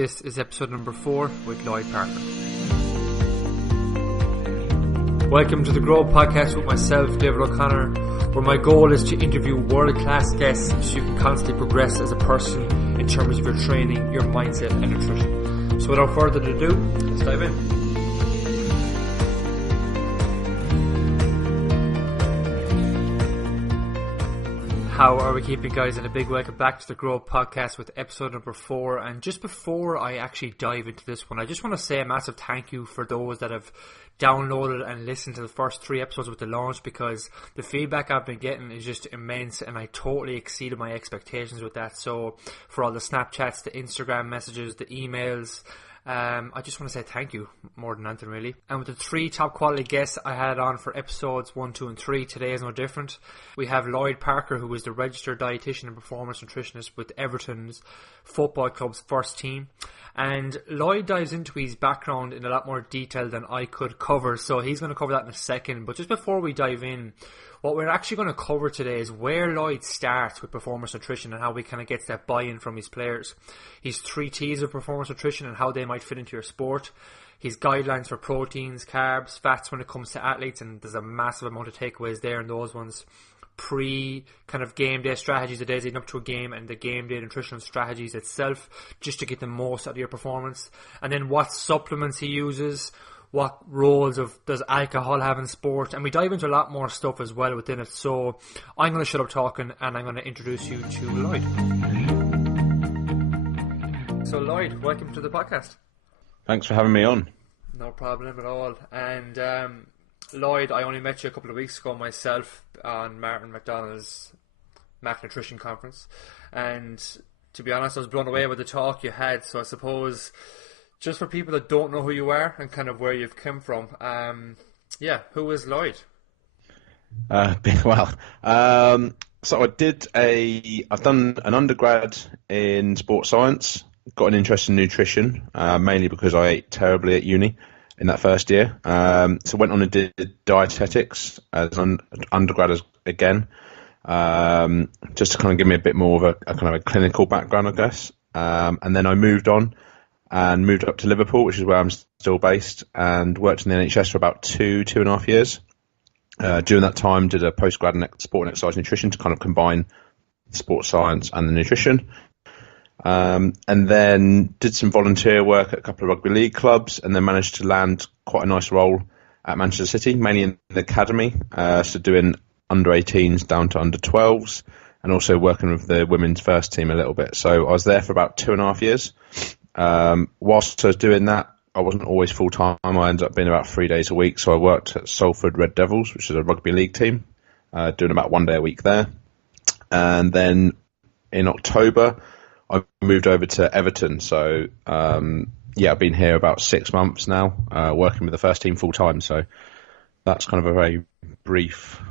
This is episode number 4 with Llyod Parker. Welcome to the Grow Podcast with myself, David O'Connor, where my goal is to interview world-class guests so you can constantly progress as a person in terms of your training, your mindset and nutrition. So without further ado, let's dive in. How are we keeping, guys? And a big welcome back to the Grow Podcast with episode number 4. And just before I actually dive into this one, I just want to say a massive thank you for those that have downloaded and listened to the first 3 episodes with the launch, because the feedback I've been getting is just immense and I totally exceeded my expectations with that. So for all the Snapchats, the Instagram messages, the emails, I just want to say thank you more than anything, really. And with the 3 top quality guests I had on for episodes 1, 2 and 3, today is no different. We have Llyod Parker, who is the registered dietitian and performance nutritionist with Evertons Football Clubs first team. And Llyod dives into his background in a lot more detail than I could cover, so he's going to cover that in a second. But just before we dive in, what we're actually going to cover today is where Llyod starts with performance nutrition and how he kind of gets that buy-in from his players. His 3 T's of performance nutrition and how they might fit into your sport. His guidelines for proteins, carbs, fats when it comes to athletes, and there's a massive amount of takeaways there in those ones. Pre kind of game day strategies, the days leading up to a game, and the game day nutritional strategies itself, just to get the most out of your performance. And then what supplements he uses, what roles does alcohol have in sport, and we dive into a lot more stuff as well within it. So I'm going to shut up talking and I'm going to introduce you to Llyod. So Llyod, welcome to the podcast. Thanks for having me on. No problem at all. And Llyod, I only met you a couple of weeks ago myself on Martin McDonald's Mac Nutrition Conference, and to be honest, I was blown away with the talk you had. So I suppose, just for people that don't know who you are and kind of where you've come from, who is Llyod? So I've done an undergrad in sports science, got an interest in nutrition, mainly because I ate terribly at uni in that first year. So went on and did dietetics as an undergrad again, just to kind of give me a bit more of a kind of a clinical background, I guess. And then I moved on and moved up to Liverpool, which is where I'm still based, and worked in the NHS for about 2.5 years. During that time, did a postgrad in sport and exercise nutrition to kind of combine sports science and the nutrition. And then did some volunteer work at a couple of rugby league clubs, and then managed to land quite a nice role at Manchester City, mainly in the academy, so doing under 18s down to under 12s, and also working with the women's first team a little bit. So I was there for about 2.5 years. Whilst I was doing that, I wasn't always full-time. I ended up being about 3 days a week. So I worked at Salford Red Devils, which is a rugby league team, doing about 1 day a week there. And then in October, I moved over to Everton. So, I've been here about 6 months now, working with the first team full-time. So that's kind of a very brief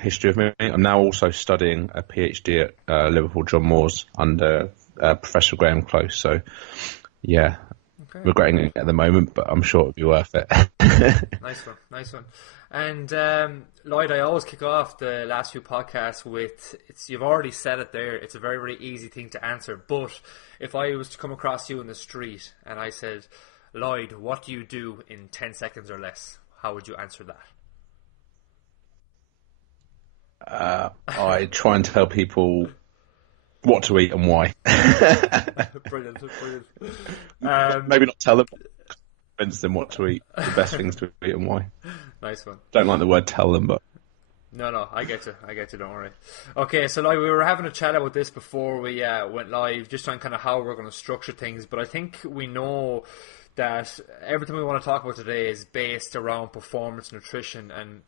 history of me. I'm now also studying a PhD at Liverpool John Moores under Professor Graham Close. So, yeah, okay. Regretting it at the moment, but I'm sure it'll be worth it. Nice one. And Llyod, I always kick off the last few podcasts with, you've already said it there, it's a very, very easy thing to answer. But if I was to come across you in the street and I said, Llyod, what do you do in 10 seconds or less? How would you answer that? I try and tell people what to eat and why. Brilliant. Maybe not tell them, convince them what to eat, the best things to eat and why. Nice one. Don't like the word tell them, but... No, I get you, don't worry. Okay, so like we were having a chat about this before we went live, just on kind of how we're going to structure things, but I think we know that everything we want to talk about today is based around performance nutrition, and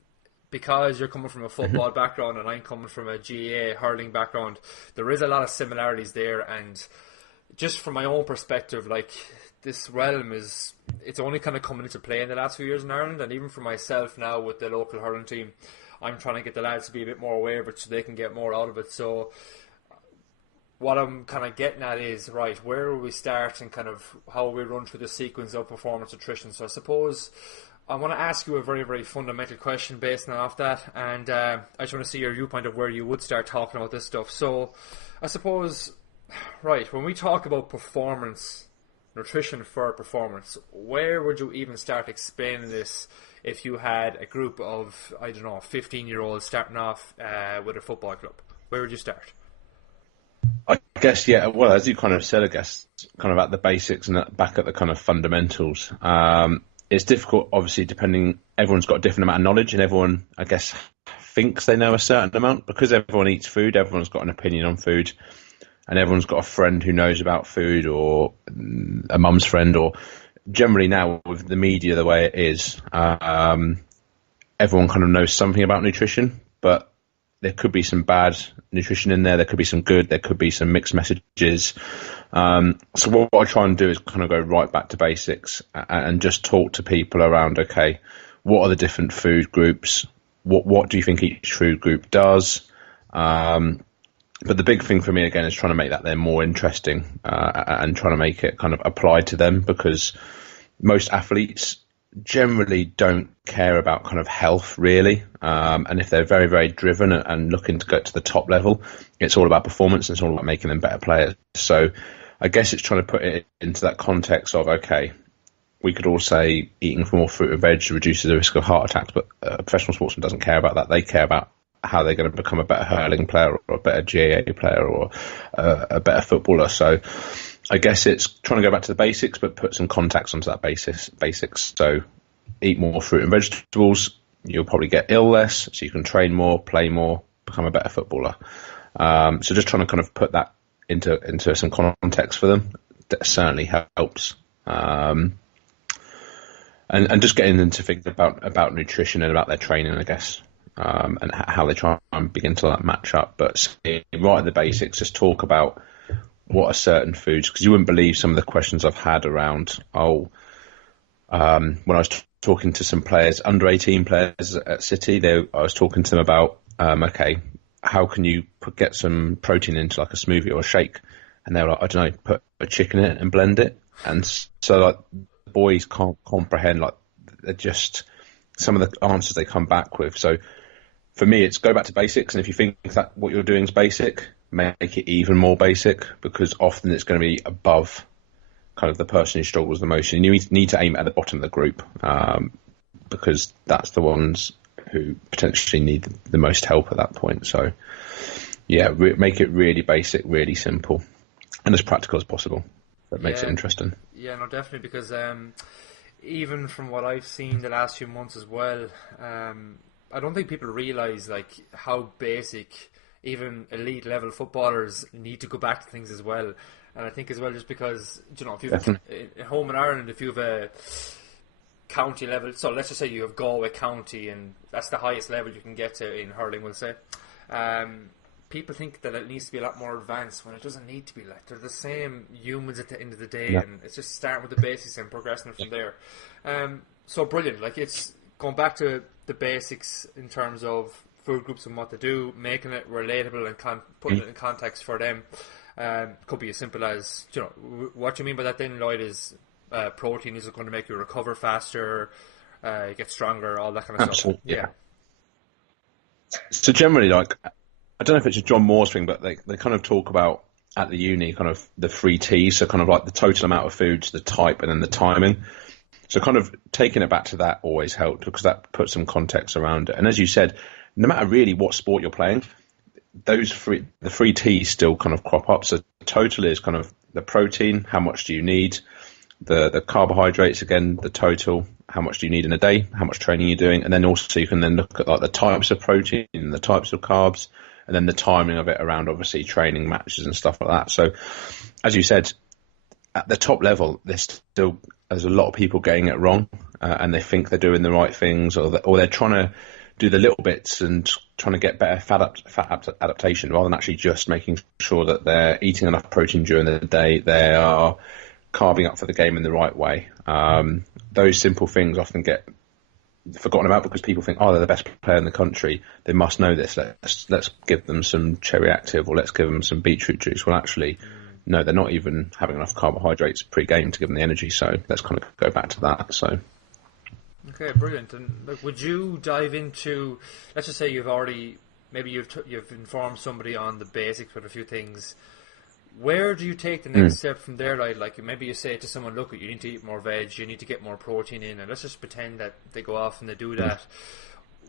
because you're coming from a football background and I'm coming from a GAA hurling background, there is a lot of similarities there. And just from my own perspective, like, this realm it's only kind of coming into play in the last few years in Ireland, and even for myself now with the local hurling team, I'm trying to get the lads to be a bit more aware of it so they can get more out of it. So what I'm kind of getting at is, right, where will we start and kind of how we run through the sequence of performance nutrition? So I suppose I want to ask you a very, very fundamental question based off that, and I just want to see your viewpoint of where you would start talking about this stuff. So I suppose, right, when we talk about performance nutrition for performance. Where would you even start explaining this if you had a group of, I don't know, 15-year-olds starting off with a football club? Where would you start? I guess, yeah, well, as you kind of said, I guess, kind of at the basics and back at the kind of fundamentals. It's difficult, obviously, everyone's got a different amount of knowledge, and everyone, I guess, thinks they know a certain amount. Because everyone eats food, everyone's got an opinion on food, and everyone's got a friend who knows about food, or a mum's friend, or generally now with the media the way it is, everyone kind of knows something about nutrition, but there could be some bad nutrition in there. There could be some good. There could be some mixed messages. So what I try and do is kind of go right back to basics and just talk to people around, okay, what are the different food groups? What do you think each food group does? But the big thing for me, again, is trying to make that then more interesting and trying to make it kind of apply to them, because most athletes generally don't care about kind of health really, and if they're very, very driven and looking to get to the top level, it's all about performance and it's all about making them better players. So I guess it's trying to put it into that context of, okay, we could all say eating more fruit and veg reduces the risk of heart attacks, but a professional sportsman doesn't care about that. They care about how they're going to become a better hurling player or a better GAA player or a better footballer. So I guess it's trying to go back to the basics, but put some context onto that basics. So eat more fruit and vegetables, you'll probably get ill less, so you can train more, play more, become a better footballer. So just trying to kind of put that into some context for them, that certainly helps. And just getting them to think about nutrition and about their training, I guess, and how they try and begin to match up. But right at the basics, just talk about what are certain foods, because you wouldn't believe some of the questions I've had around, when I was talking to some players, under 18 players at City, I was talking to them about, okay, how can you get some protein into like a smoothie or a shake? And they were like, I don't know, put a chicken in it and blend it. And so like the boys can't comprehend, like they're just some of the answers they come back with. So for me, it's go back to basics. And if you think that what you're doing is basic, make it even more basic, because often it's going to be above kind of the person who struggles the most. And you need to aim at the bottom of the group, because that's the ones who potentially need the most help at that point. So yeah, make it really basic, really simple, and as practical as possible. That makes it interesting. Yeah, no, definitely, because even from what I've seen the last few months as well, I don't think people realise like how basic even elite level footballers need to go back to things as well. And I think as well, just because, you know, if you've home in Ireland, if you have a county level, so let's just say you have Galway County, and that's the highest level you can get to in hurling, we'll say. People think that it needs to be a lot more advanced when it doesn't need to be. Like, they're the same humans at the end of the day, and it's just starting with the basics and progressing from there. So brilliant. Like, it's going back to the basics in terms of food groups and what to do, making it relatable and putting it in context for them. Could be as simple as, you know, what you mean by that then, Lloyd, is protein is going to make you recover faster, get stronger, all that kind of stuff. Yeah. So generally, like, I don't know if it's a John Moore's thing, but they kind of talk about at the uni kind of the 3 T's, so kind of like the total amount of foods, the type, and then the timing. So kind of taking it back to that always helped, because that puts some context around it. And as you said, no matter really what sport you're playing, the 3 T's still kind of crop up. So total is kind of the protein, how much do you need, the carbohydrates, again, the total, how much do you need in a day, how much training you're doing, and then also you can then look at like the types of protein, the types of carbs, and then the timing of it around obviously training matches and stuff like that. So as you said, at the top level, there's a lot of people getting it wrong, and they think they're doing the right things, or they're trying to do the little bits and trying to get better fat adaptation, rather than actually just making sure that they're eating enough protein during the day, they are carving up for the game in the right way. Those simple things often get forgotten about because people think, oh, they're the best player in the country, they must know this, let's give them some cherry active, or let's give them some beetroot juice. Well, actually, no, they're not even having enough carbohydrates pre-game to give them the energy, so let's kind of go back to that. So okay, brilliant. And look, would you dive into, let's just say you've already, maybe you've informed somebody on the basics with a few things. Where do you take the next step from there? Like maybe you say to someone, look, you need to eat more veg, you need to get more protein in, and let's just pretend that they go off and they do that.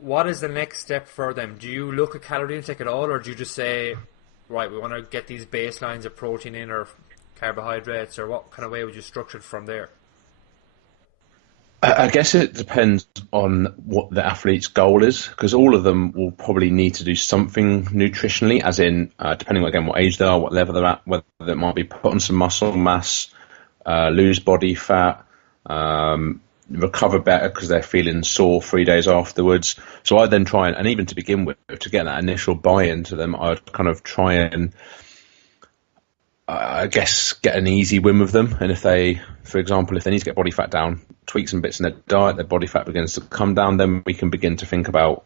What is the next step for them? Do you look at calorie intake at all, or do you just say, right, we want to get these baselines of protein in or carbohydrates, or what kind of way would you structure it from there? I guess it depends on what the athlete's goal is, because all of them will probably need to do something nutritionally, as in, depending on, again, what age they are, what level they're at, whether they might be put on some muscle mass, lose body fat, recover better because they're feeling sore 3 days afterwards. So I then try and even to begin with, to get that initial buy-in to them, I'd kind of try and, I guess, get an easy win with them. And if they, for example, if they need to get body fat down, tweak some bits in their diet, their body fat begins to come down, then we can begin to think about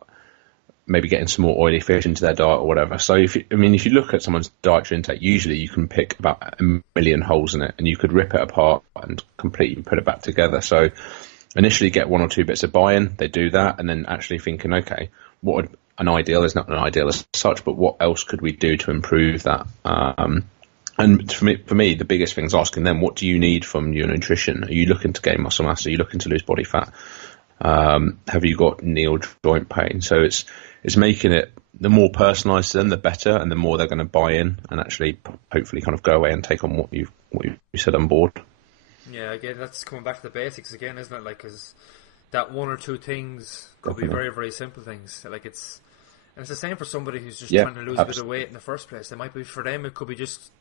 maybe getting some more oily fish into their diet or whatever. So if you look at someone's dietary intake, usually you can pick about 1 million holes in it, and you could rip it apart and completely put it back together. So initially get 1 or 2 bits of buy-in, they do that, and then actually thinking, okay, what would an ideal is, not an ideal as such, but what else could we do to improve that? And for me, the biggest thing is asking them, what do you need from your nutrition? Are you looking to gain muscle mass? Are you looking to lose body fat? Have you got knee or joint pain? So it's making it, the more personalised to them, the better, and the more they're going to buy in and actually hopefully kind of go away and take on what you said on board. Yeah, again, that's coming back to the basics again, isn't it? Like, because that 1 or 2 things could be very, very simple things. Like it's the same for somebody who's just trying to lose a bit of weight in the first place. It might be, for them, it could be just,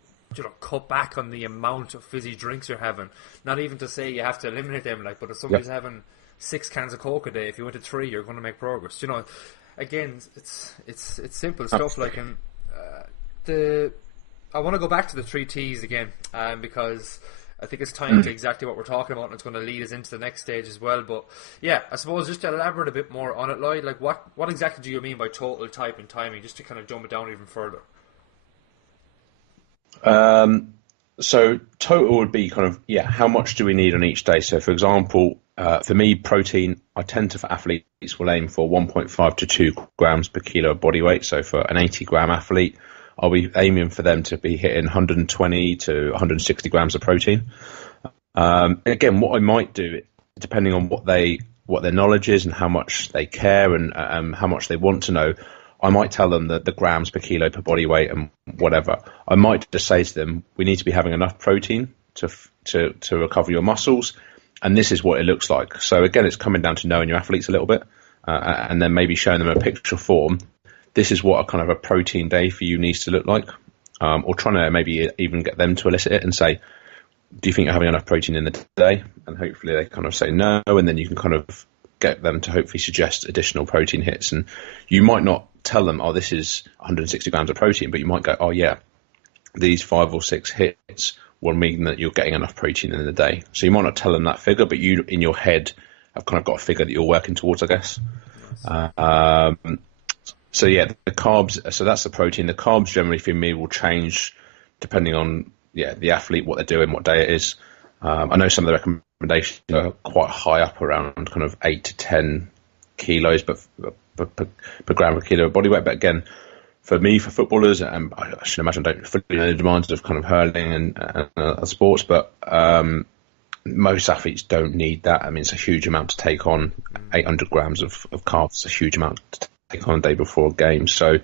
cut back on the amount of fizzy drinks you're having. Not even to say you have to eliminate them, like, but if somebody's having 6 cans of Coke a day, if you went to 3, you're going to make progress. Again, it's simple stuff. Like, I want to go back to the 3 T's again, because I think it's tying to exactly what we're talking about, and it's going to lead us into the next stage as well. But yeah, I suppose just to elaborate a bit more on it, Lloyd, like what exactly do you mean by total, type, and timing, just to kind of dumb it down even further? So total would be kind of, how much do we need on each day? So for example, for me, protein, I tend to, for athletes, will aim for 1.5 to 2 grams per kilo of body weight. So for an 80-gram athlete, I'll be aiming for them to be hitting 120 to 160 grams of protein. Again, what I might do, depending on what their knowledge is and how much they care and how much they want to know, I might tell them that the grams per kilo per body weight and whatever. I might just say to them, we need to be having enough protein to recover your muscles, and this is what it looks like. So again, it's coming down to knowing your athletes a little bit, and then maybe showing them a picture form. This is what a kind of a protein day for you needs to look like, or trying to maybe even get them to elicit it and say, do you think you're having enough protein in the day? And hopefully they kind of say no, and then you can kind of get them to hopefully suggest additional protein hits. And you might not tell them, oh, this is 160 grams of protein, but you might go, oh yeah, these 5 or 6 hits will mean that you're getting enough protein in the day. So you might not tell them that figure, but you in your head have kind of got a figure that you're working towards, I guess. So yeah, the carbs, so that's the protein. The carbs generally for me will change depending on the athlete, what they're doing, what day it is. I know some of the recommendations are quite high up, around kind of 8 to 10 kilos per gram per kilo of body weight. But again, for me, for footballers, and I should imagine don't fully know the demands of kind of hurling and sports, but most athletes don't need that. I mean, it's a huge amount to take on. 800 grams of carbs is a huge amount to take on a day before a game. So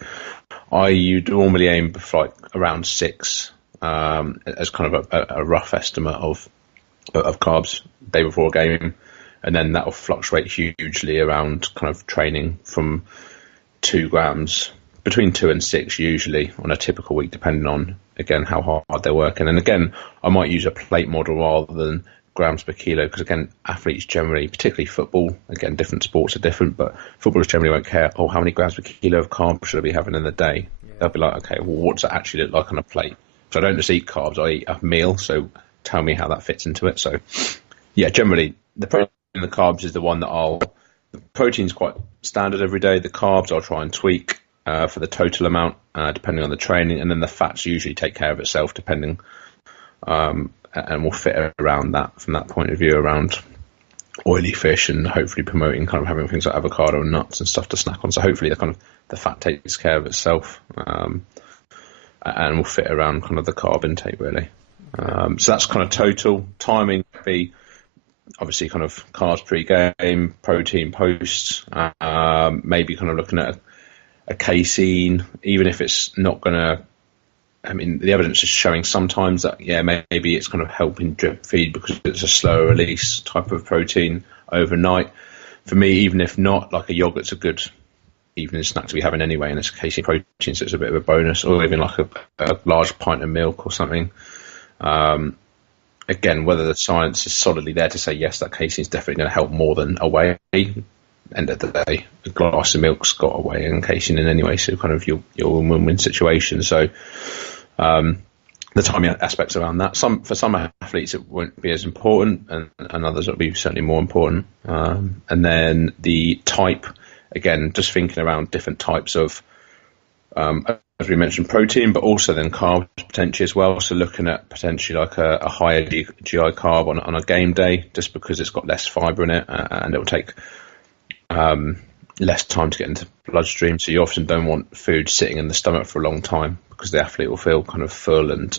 you normally aim for like around 6 as kind of a rough estimate of carbs day before a game, and then that will fluctuate hugely around kind of training from 2 grams, between 2 and 6 usually on a typical week, depending on, again, how hard they're working. And again, I might use a plate model rather than grams per kilo, because again, athletes generally, particularly football, again, different sports are different, but footballers generally won't care, how many grams per kilo of carbs should I be having in the day? They'll be like, okay, well, what does that actually look like on a plate? So I don't just eat carbs, I eat a meal, so tell me how that fits into it. So yeah, generally the protein and the carbs is the one that the protein's quite standard every day. The carbs I'll try and tweak for the total amount, depending on the training, and then the fats usually take care of itself depending, and will fit around that from that point of view, around oily fish and hopefully promoting kind of having things like avocado and nuts and stuff to snack on. So hopefully the fat takes care of itself. and will fit around kind of the carb intake really. So that's kind of total. Timing would be obviously kind of carbs pre-game, protein post, maybe kind of looking at a casein, even if it's not going to, I mean, the evidence is showing sometimes that, maybe it's kind of helping drip feed because it's a slower release type of protein overnight. For me, even if not, like a yogurt's a good evening snack to be having anyway, and it's casein protein, so it's a bit of a bonus, or even like a large pint of milk or something. Again, whether the science is solidly there to say, yes, that casein is definitely going to help more than a whey. End of the day, a glass of milk's got a whey and casein in anyway, so kind of your win-win situation. So the timing aspects around that, for some athletes it won't be as important, and others it'll be certainly more important. And then the type, again, just thinking around different types of, as we mentioned, protein, but also then carbs potentially as well. So looking at potentially like a higher GI carb on a game day, just because it's got less fibre in it, and it will take less time to get into the bloodstream. So you often don't want food sitting in the stomach for a long time, because the athlete will feel kind of full and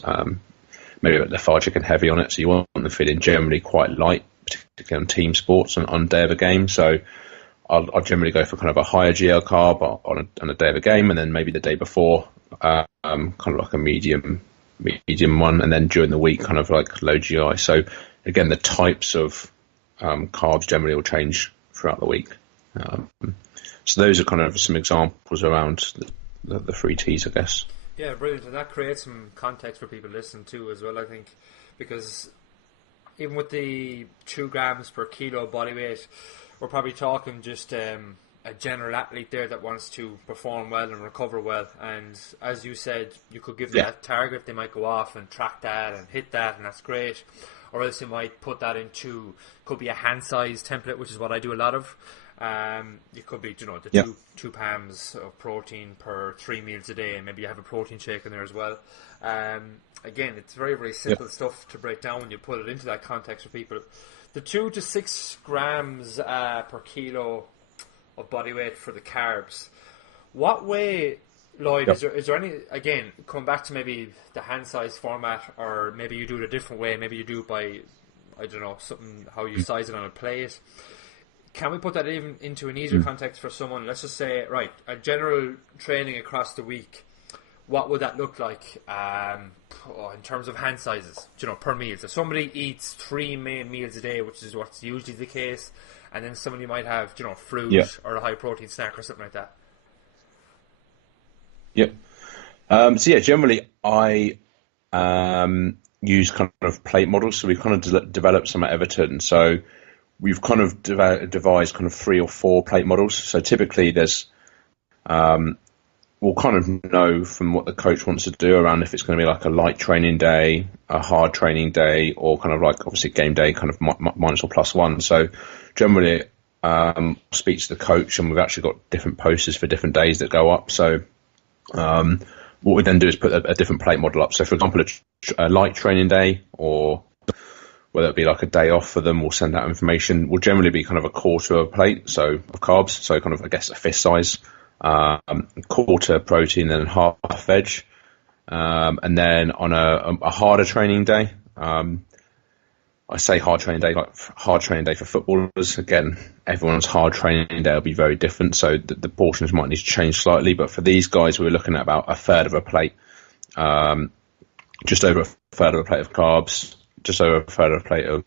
maybe a bit lethargic and heavy on it. So you want them feeling generally quite light, particularly on team sports and on day of a game. So I'll generally go for kind of a higher GI carb on a day of a game, and then maybe the day before kind of like a medium one, and then during the week kind of like low GI. So again, the types of carbs generally will change throughout the week. So those are kind of some examples around the three T's, I guess. Yeah, brilliant, and that creates some context for people listening too as well, I think, because even with the 2 grams per kilo body weight, we're probably talking just a general athlete there that wants to perform well and recover well. And as you said, you could give them that target. They might go off and track that and hit that, and that's great. Or else you might put that into, could be a hand size template, which is what I do a lot of. It could be, the 2 pounds of protein per 3 meals a day, and maybe you have a protein shake in there as well. Again, it's very, very simple stuff to break down when you put it into that context for people. The 2 to 6 grams per kilo of body weight for the carbs. What way, Lloyd, is there any, again, come back to maybe the hand size format, or maybe you do it a different way, maybe you do it by, I don't know, something, how you size it on a plate. Can we put that even into an easier context for someone? Let's just say, right, a general training across the week, what would that look like in terms of hand sizes, per meal? So somebody eats 3 main meals a day, which is what's usually the case, and then somebody might have, fruit or a high protein snack or something like that. Yep. So generally I use kind of plate models. So we've kind of developed some at Everton. So we've kind of devised kind of 3 or 4 plate models. So typically there's, we'll kind of know from what the coach wants to do around if it's going to be like a light training day, a hard training day, or kind of like obviously game day, kind of minus or plus 1. So generally speak to the coach, and we've actually got different posters for different days that go up. So what we then do is put a different plate model up. So for example, a light training day, or whether it be like a day off for them, we'll send out information, will generally be kind of a quarter of a plate, so of carbs, so kind of, I guess, a fist size, quarter protein, then half veg. And then on a harder training day, I say hard training day, like hard training day for footballers. Again, everyone's hard training day will be very different, so the portions might need to change slightly. But for these guys, we're looking at about a third of a plate, just over a third of a plate of carbs, just over a third of a plate of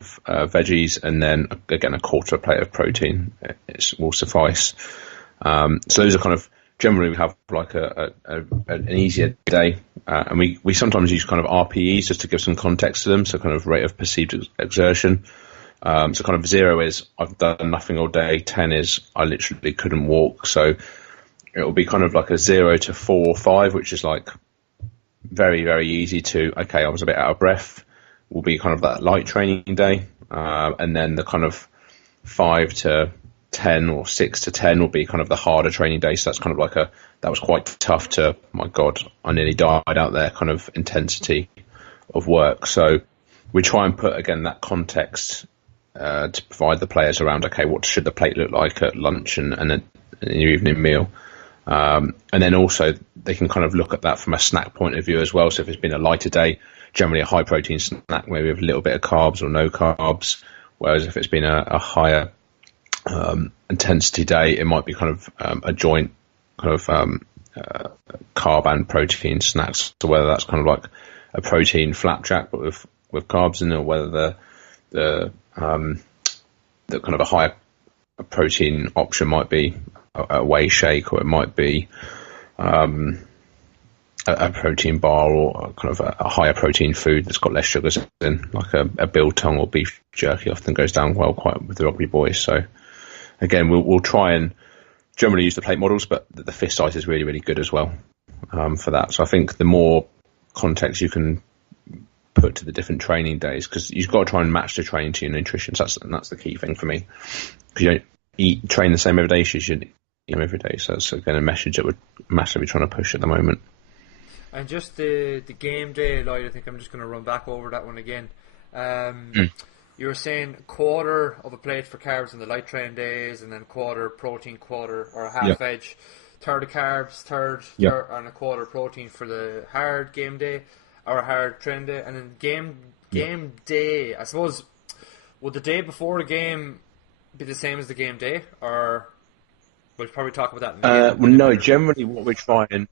veggies, and then again a quarter of a plate of protein. It will suffice. So those are kind of, generally we have like an easier day, and we sometimes use kind of RPEs just to give some context to them, so kind of rate of perceived exertion. So kind of 0 is I've done nothing all day, 10 is I literally couldn't walk. So it will be kind of like a 0 to 4 or 5, which is like very, very easy to, okay, I was a bit out of breath, will be kind of that light training day. And then the kind of 5 to 10 or 6 to 10 will be kind of the harder training day. So that's kind of like that was quite tough to, my God, I nearly died out there kind of intensity of work. So we try and put, again, that context to provide the players around, okay, what should the plate look like at lunch and an evening meal? And then also they can kind of look at that from a snack point of view as well. So if it's been a lighter day, generally a high protein snack, maybe with a little bit of carbs or no carbs. Whereas if it's been a higher intensity day, it might be kind of a joint kind of carb and protein snacks. So whether that's kind of like a protein flapjack but with carbs in it, or whether the kind of a higher protein option might be a whey shake, or it might be a protein bar, or kind of a higher protein food that's got less sugars in, like a biltong or beef jerky often goes down well quite with the rugby boys. So again, we'll try and generally use the plate models, but the fist size is really, really good as well for that. So I think the more context you can put to the different training days, because you've got to try and match the training to your nutrition. So that's the key thing for me, because you don't train the same every day, so you should eat them every day. So that's again a message that we're massively trying to push at the moment. And just the game day, Lloyd, I think I'm just going to run back over that one again. You were saying quarter of a plate for carbs on the light train days, and then quarter protein, quarter or a half veg, third of carbs, third, and a quarter protein for the hard game day or hard train day, and then game day. I suppose, would the day before the game be the same as the game day, or we'll probably talk about that? Well, no. Generally, what we try and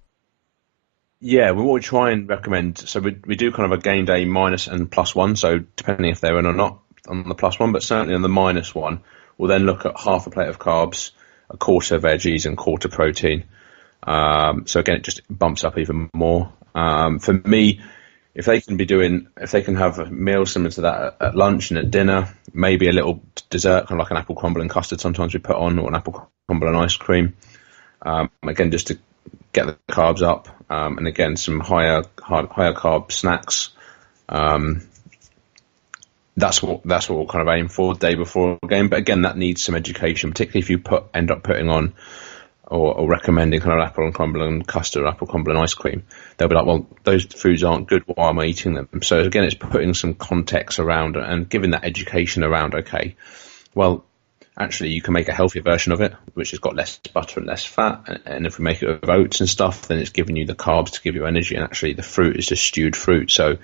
recommend, so we do kind of a game day minus and plus one, so depending if they're in or not on the plus one, but certainly on the minus one, we'll then look at half a plate of carbs, a quarter veggies and quarter protein. So again, it just bumps up even more. For me, if they can have a meal similar to that at lunch and at dinner, maybe a little dessert, kind of like an apple crumble and custard sometimes we put on, or an apple crumble and ice cream. Again, just to get the carbs up, and again some higher carb snacks. That's what we'll kind of aim for day before a game. But again, that needs some education, particularly if you end up putting on or recommending kind of apple and crumble and custard, or apple crumble and ice cream. They'll be like, well, those foods aren't good. Why am I eating them? So again, it's putting some context around and giving that education around. Okay, well, actually, you can make a healthier version of it, which has got less butter and less fat. And if we make it with oats and stuff, then it's giving you the carbs to give you energy. And actually, the fruit is just stewed fruit. So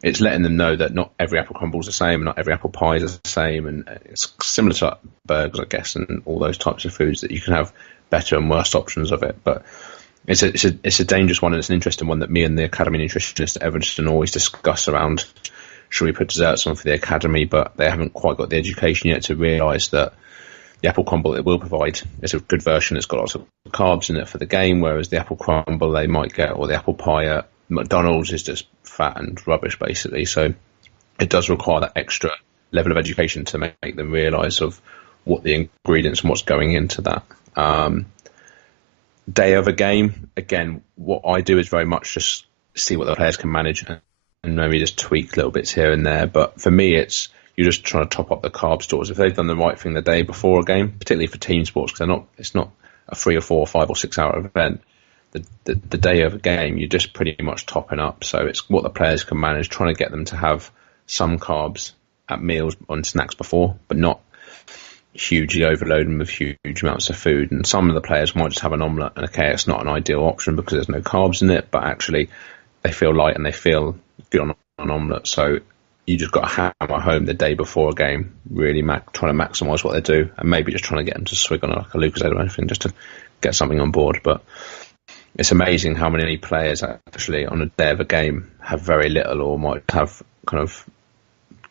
it's letting them know that not every apple crumble is the same, and not every apple pie is the same. And it's similar to burgers, I guess, and all those types of foods, that you can have better and worse options of it. But it's a dangerous one, and it's an interesting one that me and the academy nutritionist at Everton always discuss around. Should we put desserts on for the academy? But they haven't quite got the education yet to realise that the apple crumble it will provide is a good version. It's got lots of carbs in it for the game, whereas the apple crumble they might get, or the apple pie at McDonald's, is just fat and rubbish, basically. So it does require that extra level of education to make them realise of what the ingredients and what's going into that. Day of a game, again, what I do is very much just see what the players can manage and maybe just tweak little bits here and there. But for me, it's you're just trying to top up the carb stores. If they've done the right thing the day before a game, particularly for team sports, because it's not a 3 or 4 or 5 or 6 hour event. The day of a game, you're just pretty much topping up. So it's what the players can manage, trying to get them to have some carbs at meals on snacks before, but not hugely overload them with huge amounts of food. And some of the players might just have an omelette, and okay, it's not an ideal option because there's no carbs in it, but actually they feel light and they feel good on an omelette. So you just got to hammer home the day before a game, really trying to maximise what they do, and maybe just trying to get them to swig on like a Lucozade or anything just to get something on board. But it's amazing how many players actually on a day of a game have very little, or might have kind of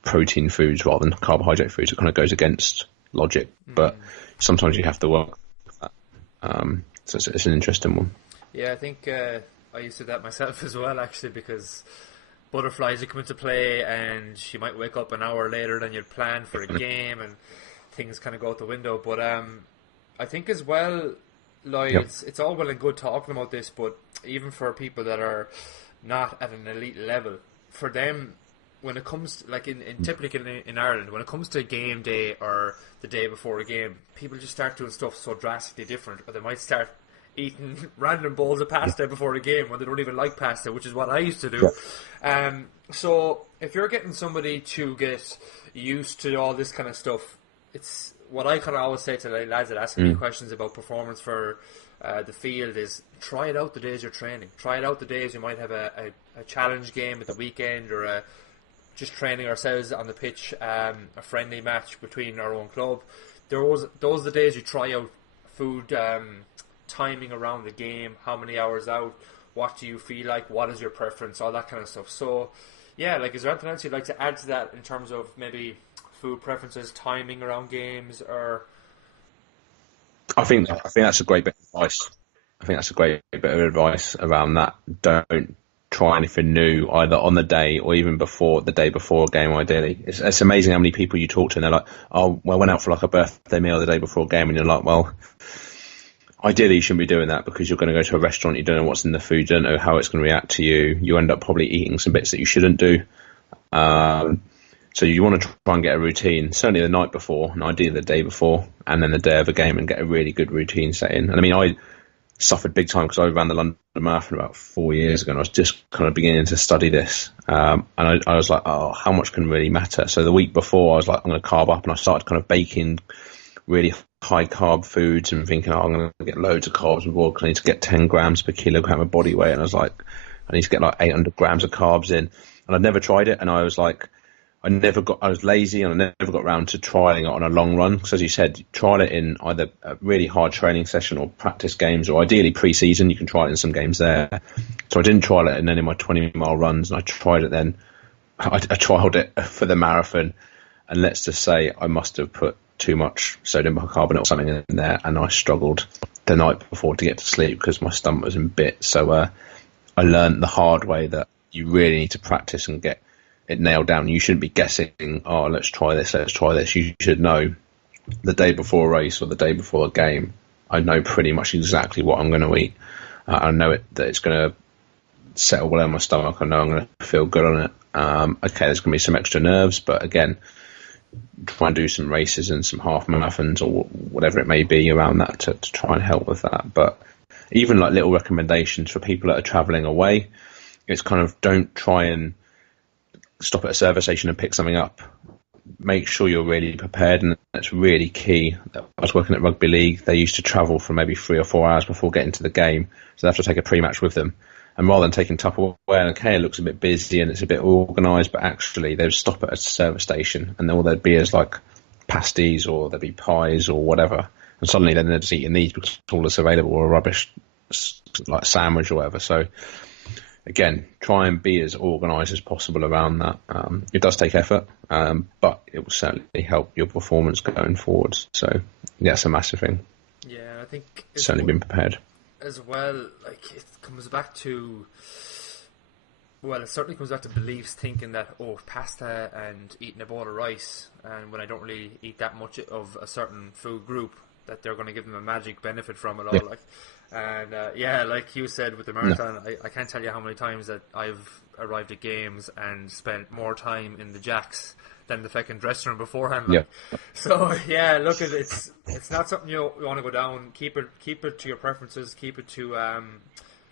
protein foods rather than carbohydrate foods. It kind of goes against logic, but sometimes you have to work with that. So it's an interesting one. Yeah, I think I used to do that myself as well, actually, because butterflies would come into play, and you might wake up an hour later than you'd planned for a game, and things kind of go out the window. But I think as well, Lloyd, it's all well and good talking about this, but even for people that are not at an elite level, for them, when it comes to, like typically in Ireland, when it comes to game day or the day before a game, people just start doing stuff so drastically different, or they might start eating random bowls of pasta before a game when they don't even like pasta, which is what I used to do. So if you're getting somebody to get used to all this kind of stuff, what I kind of always say to the lads that ask me questions about performance for the field is try it out the days you're training. Try it out the days you might have a challenge game at the weekend, or just training ourselves on the pitch, a friendly match between our own club. Those are the days you try out food timing around the game, how many hours out, what do you feel like, what is your preference, all that kind of stuff. So yeah, like, is there anything else you'd like to add to that in terms of maybe food preferences, timing around games, or? I think that's a great bit of advice. I think that's a great bit of advice around that. Don't try anything new either on the day or even the day before a game. Ideally, it's amazing how many people you talk to and they're like, "Oh, well, I went out for like a birthday meal the day before a game," and you're like, "Well, ideally you shouldn't be doing that because you're going to go to a restaurant, you don't know what's in the food, you don't know how it's going to react to you. You end up probably eating some bits that you shouldn't do." So you want to try and get a routine, certainly the night before, and ideally the day before, and then the day of a game, and get a really good routine set in. And I mean, I suffered big time because I ran the London Marathon about 4 years ago, and I was just kind of beginning to study this. And I was like, oh, how much can really matter? So the week before, I was like, I'm going to carb up, and I started kind of baking really high carb foods and thinking, oh, I'm going to get loads of carbs and I need to get 10 grams per kilogram of body weight. And I was like, I need to get like 800 grams of carbs in. And I'd never tried it, and I was like, I was lazy, and I never got around to trying it on a long run. Because as you said, trial it in either a really hard training session or practice games, or ideally pre-season. You can try it in some games there. So I didn't trial it, and then in my 20-mile runs, and I tried it then. I trialed it for the marathon, and let's just say I must have put too much sodium bicarbonate or something in there, and I struggled the night before to get to sleep because my stomach was in bits. So I learned the hard way that you really need to practice and get it nailed down. You shouldn't be guessing, oh, let's try this. You should know the day before a race or the day before a game. I know pretty much exactly what I'm going to eat. I know that it's going to settle well in my stomach. I know I'm going to feel good on it. Okay, there's going to be some extra nerves, but again, try and do some races and some half marathons or whatever it may be around that to try and help with that. But even like little recommendations for people that are traveling away, it's kind of, don't try and stop at a service station and pick something up. Make sure you're really prepared, and that's really key. I was working at rugby league. They used to travel for maybe 3 or 4 hours before getting to the game, so they have to take a pre-match with them. And rather than taking Tupperware, okay, it looks a bit busy and it's a bit organised, but actually they'd stop at a service station and all there'd be is like pasties or there'd be pies or whatever. And suddenly then they're just eating these because all that's available, or a rubbish like sandwich or whatever. So again, try and be as organised as possible around that. It does take effort, but it will certainly help your performance going forwards. So yeah, it's a massive thing. Yeah, I think certainly been prepared. As well, like, it comes back to, well, it certainly comes back to beliefs, thinking that, oh, pasta and eating a bowl of rice, and when I don't really eat that much of a certain food group, that they're going to give them a magic benefit from it all. Yeah. Like, and yeah, like you said with the marathon, yeah. I can't tell you how many times that I've arrived at games and spent more time in the jacks than the fucking dressing room beforehand. Like. Yeah. So yeah, look, it's not something you want to go down. Keep it to your preferences. Keep it to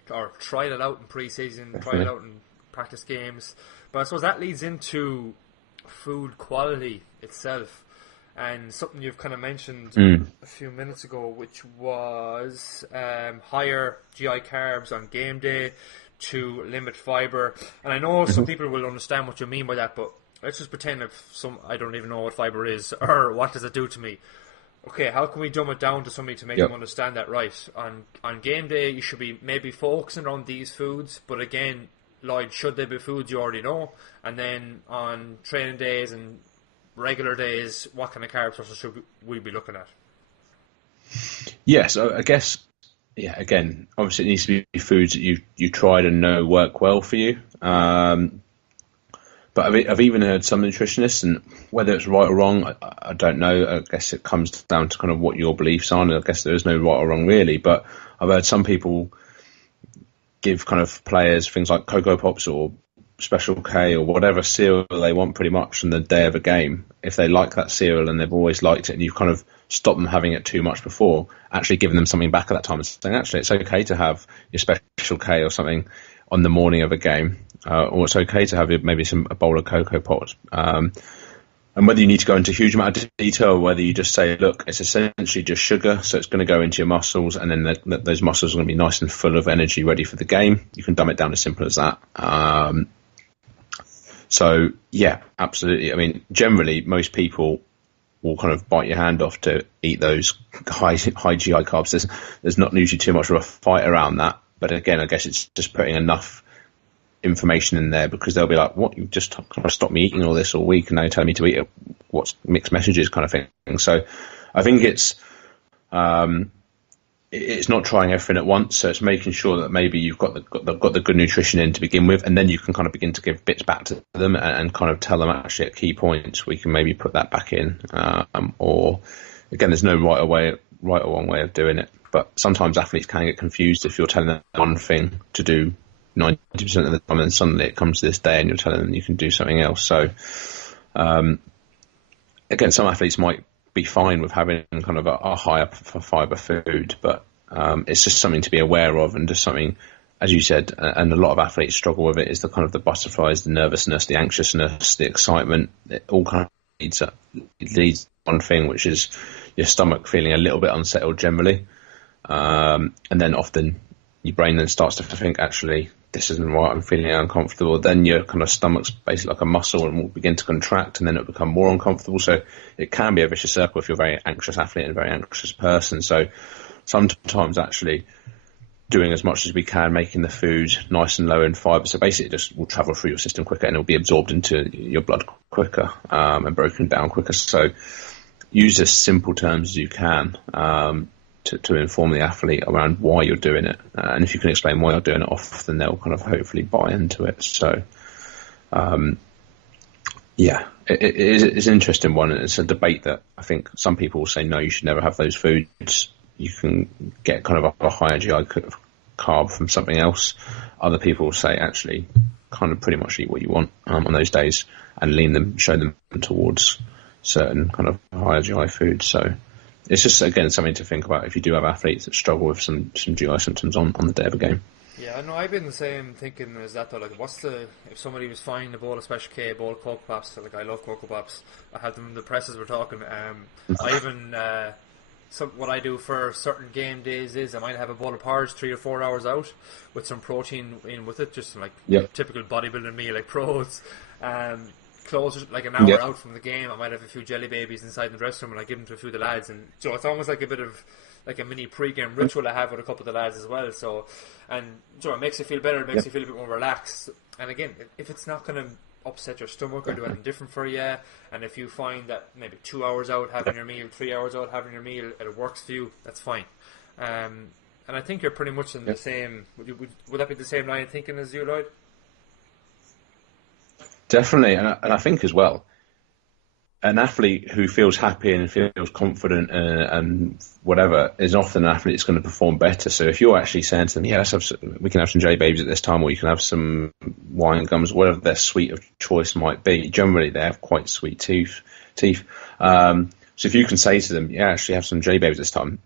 or try it out in pre-season. Try it out in practice games. But I suppose that leads into food quality itself, and something you've kind of mentioned a few minutes ago, which was higher GI carbs on game day to limit fibre. And I know some people will understand what you mean by that, but let's just pretend I don't even know what fibre is or what does it do to me. Okay, how can we dumb it down to somebody to make them understand that right? On game day, you should be maybe focusing on these foods, but again, Lloyd, should they be foods you already know? And then on training days and regular days, what kind of carb sources should we be looking at? Yeah, so I guess, yeah, again, obviously it needs to be foods that you tried and know work well for you. But I've even heard some nutritionists, and whether it's right or wrong, I don't know. I guess it comes down to kind of what your beliefs are, and I guess there is no right or wrong really. But I've heard some people give kind of players things like Cocoa Pops or Special K or whatever cereal they want pretty much on the day of a game. If they like that cereal and they've always liked it, and you've kind of stopped them having it too much before, actually giving them something back at that time and saying, actually, it's okay to have your Special K or something on the morning of a game. Or it's okay to have maybe a bowl of Cocoa Pops. And whether you need to go into a huge amount of detail, or whether you just say, look, it's essentially just sugar, so it's going to go into your muscles, and then those muscles are going to be nice and full of energy, ready for the game. You can dumb it down as simple as that. So, yeah, absolutely. I mean, generally, most people will kind of bite your hand off to eat those high GI carbs. There's not usually too much of a fight around that. But again, I guess it's just putting enough information in there, because they'll be like, what, you just kind of stopped me eating all this all week and now you're telling me to eat it, what's mixed messages kind of thing. So I think it's not trying everything at once, so it's making sure that maybe you've got the good nutrition in to begin with, and then you can kind of begin to give bits back to them and kind of tell them actually at key points we can maybe put that back in, or again, there's no right or wrong way of doing it, but sometimes athletes can get confused if you're telling them one thing to do 90% of the time, and then suddenly it comes to this day and you're telling them you can do something else. So again, some athletes might be fine with having kind of a higher fiber food, but it's just something to be aware of, and just something, as you said, and a lot of athletes struggle with it, is the kind of the butterflies, the nervousness, the anxiousness, the excitement. It all kind of leads one thing, which is your stomach feeling a little bit unsettled generally, and then often your brain then starts to think, actually, this isn't right, I'm feeling uncomfortable. Then your kind of stomach's basically like a muscle and will begin to contract, and then it'll become more uncomfortable. So it can be a vicious circle if you're a very anxious athlete and a very anxious person. So sometimes actually doing as much as we can, making the food nice and low in fibre, so basically it just will travel through your system quicker and it'll be absorbed into your blood quicker, and broken down quicker. So use as simple terms as you can, to inform the athlete around why you're doing it, and if you can explain why you're doing it, often they'll kind of hopefully buy into it. So it's an interesting one, and it's a debate that I think some people will say no, you should never have those foods. You can get kind of a higher GI carb from something else. Other people will say actually kind of pretty much eat what you want on those days, and show them towards certain kind of higher GI foods. So it's just, again, something to think about if you do have athletes that struggle with some GI symptoms on the day of a game. Yeah, I know. I've been the same thinking as that though. Like, if somebody was finding a bowl of Special K, a bowl of Cocoa Pops, like I love Cocoa Pops. I have them in the presses we're talking. I even what I do for certain game days is I might have a bowl of porridge 3 or 4 hours out with some protein in with it, just like typical bodybuilding meal, like pros. Close like an hour out from the game, I might have a few jelly babies inside the dressing room, and I give them to a few of the lads, and so it's almost like a bit of like a mini pre-game ritual I have with a couple of the lads as well. So, and so it makes you feel better, it makes you feel a bit more relaxed. And again, if it's not going to upset your stomach or do anything different for you, and if you find that maybe 2 hours out having your meal, 3 hours out having your meal, it works for you, that's fine. And I think you're pretty much in the same. Would that be the same line of thinking as you, Lloyd? Definitely, and I think as well, an athlete who feels happy and feels confident and whatever is often an athlete that's going to perform better. So if you're actually saying to them, we can have some jelly babies at this time, or you can have some wine gums, whatever their sweet of choice might be, generally they have quite sweet teeth. So if you can say to them, actually have some jelly babies this time,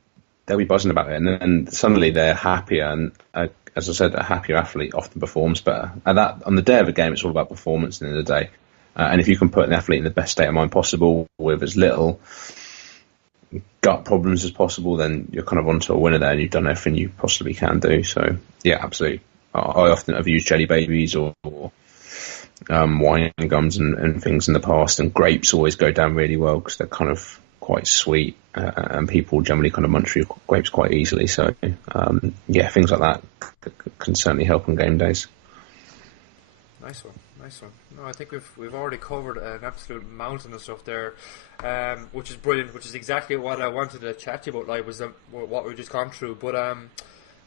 they'll be buzzing about it, and then suddenly they're happier, and as I said, a happier athlete often performs better. And that, on the day of a game, it's all about performance at the end of the day. And if you can put an athlete in the best state of mind possible with as little gut problems as possible, then you're kind of onto a winner there, and you've done everything you possibly can do. So, yeah, absolutely. I often have used jelly babies or wine and gums and things in the past, and grapes always go down really well because they're kind of quite sweet, and people generally kind of munch through grapes quite easily. So, things like that can certainly help on game days. Nice one. No, I think we've already covered an absolute mountain of stuff there, which is brilliant, which is exactly what I wanted to chat to you about, like, was what we've just gone through. But I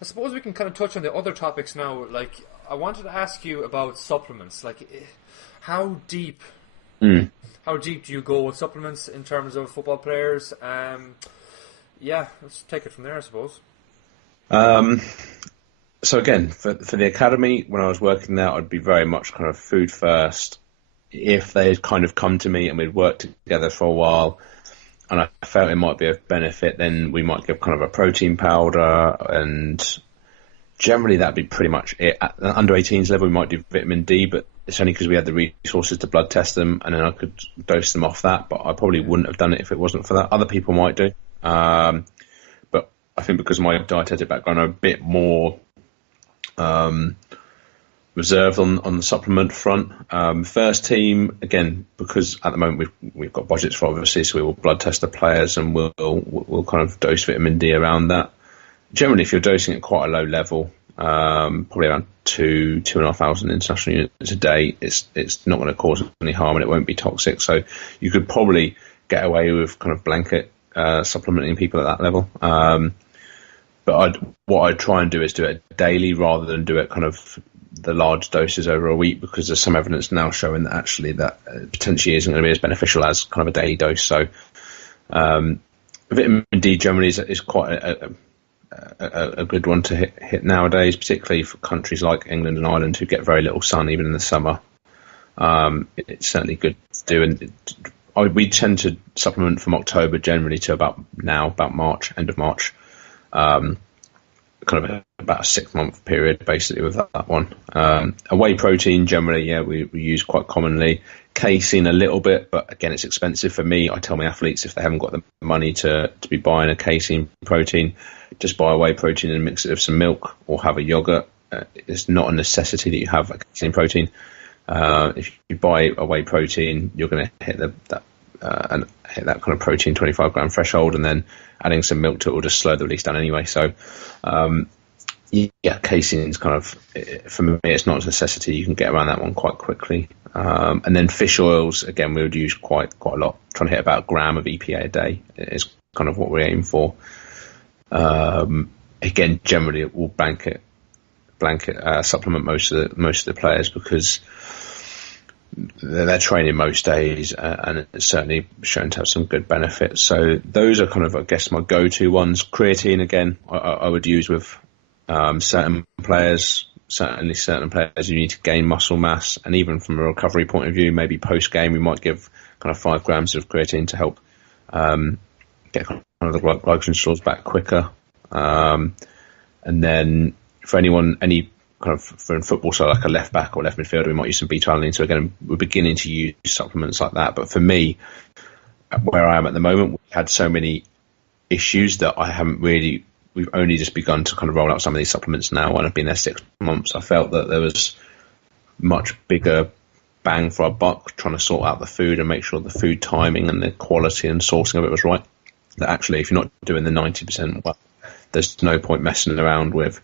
suppose we can kind of touch on the other topics now. Like, I wanted to ask you about supplements. Like, how deep do you go with supplements in terms of football players? Let's take it from there, I suppose. So again, for the academy, when I was working there, I'd be very much kind of food first. If they had kind of come to me and we'd worked together for a while, and I felt it might be of benefit, then we might give kind of a protein powder, and generally that'd be pretty much it. At the under 18s level, we might do vitamin D, but it's only because we had the resources to blood test them, and then I could dose them off that. But I probably wouldn't have done it if it wasn't for that. Other people might do, but I think because of my dietetic background, I'm a bit more reserved on the supplement front. First team, again, because at the moment we've got budgets for, obviously, so we will blood test the players and we'll kind of dose vitamin D around that. Generally, if you're dosing at quite a low level, probably around 2,500 international units a day, it's not going to cause any harm and it won't be toxic. So you could probably get away with kind of blanket supplementing people at that level. But what I'd try and do is do it daily rather than do it kind of the large doses over a week, because there's some evidence now showing that actually that potentially isn't going to be as beneficial as kind of a daily dose. So vitamin D generally is quite a good one to hit nowadays, particularly for countries like England and Ireland who get very little sun even in the summer. It's certainly good to do, and we tend to supplement from October generally to about March, end of March. Kind of about a 6-month period basically with that one. A whey protein generally, we use quite commonly. Casein a little bit, but again, it's expensive for me. I tell my athletes if they haven't got the money to be buying a casein protein, just buy a whey protein and mix it with some milk or have a yogurt. It's not a necessity that you have a casein protein. If you buy a whey protein, you're going to hit that kind of protein 25 gram threshold, and then adding some milk to it will just slow the release down anyway. So, casein is kind of, for me, it's not a necessity. You can get around that one quite quickly. And then fish oils, again, we would use quite a lot. Trying to hit about a gram of EPA a day is kind of what we aim for. Again, generally, it will blanket supplement most of the players because they're training most days, and it's certainly shown to have some good benefits. So those are kind of, I guess, my go-to ones. Creatine, again, I would use with certain players. Certainly certain players, you need to gain muscle mass, and even from a recovery point of view, maybe post-game we might give kind of 5 grams of creatine to help get kind of the glycogen stores back quicker. And then for any kind of, for in football, so like a left back or left midfielder, we might use some beta-alanine. So again, we're beginning to use supplements like that. But for me, where I am at the moment, we had so many issues that we've only just begun to kind of roll out some of these supplements now, and I've been there 6 months. I felt that there was much bigger bang for our buck trying to sort out the food and make sure the food timing and the quality and sourcing of it was right. That actually, if you're not doing the 90%, well, there's no point messing around with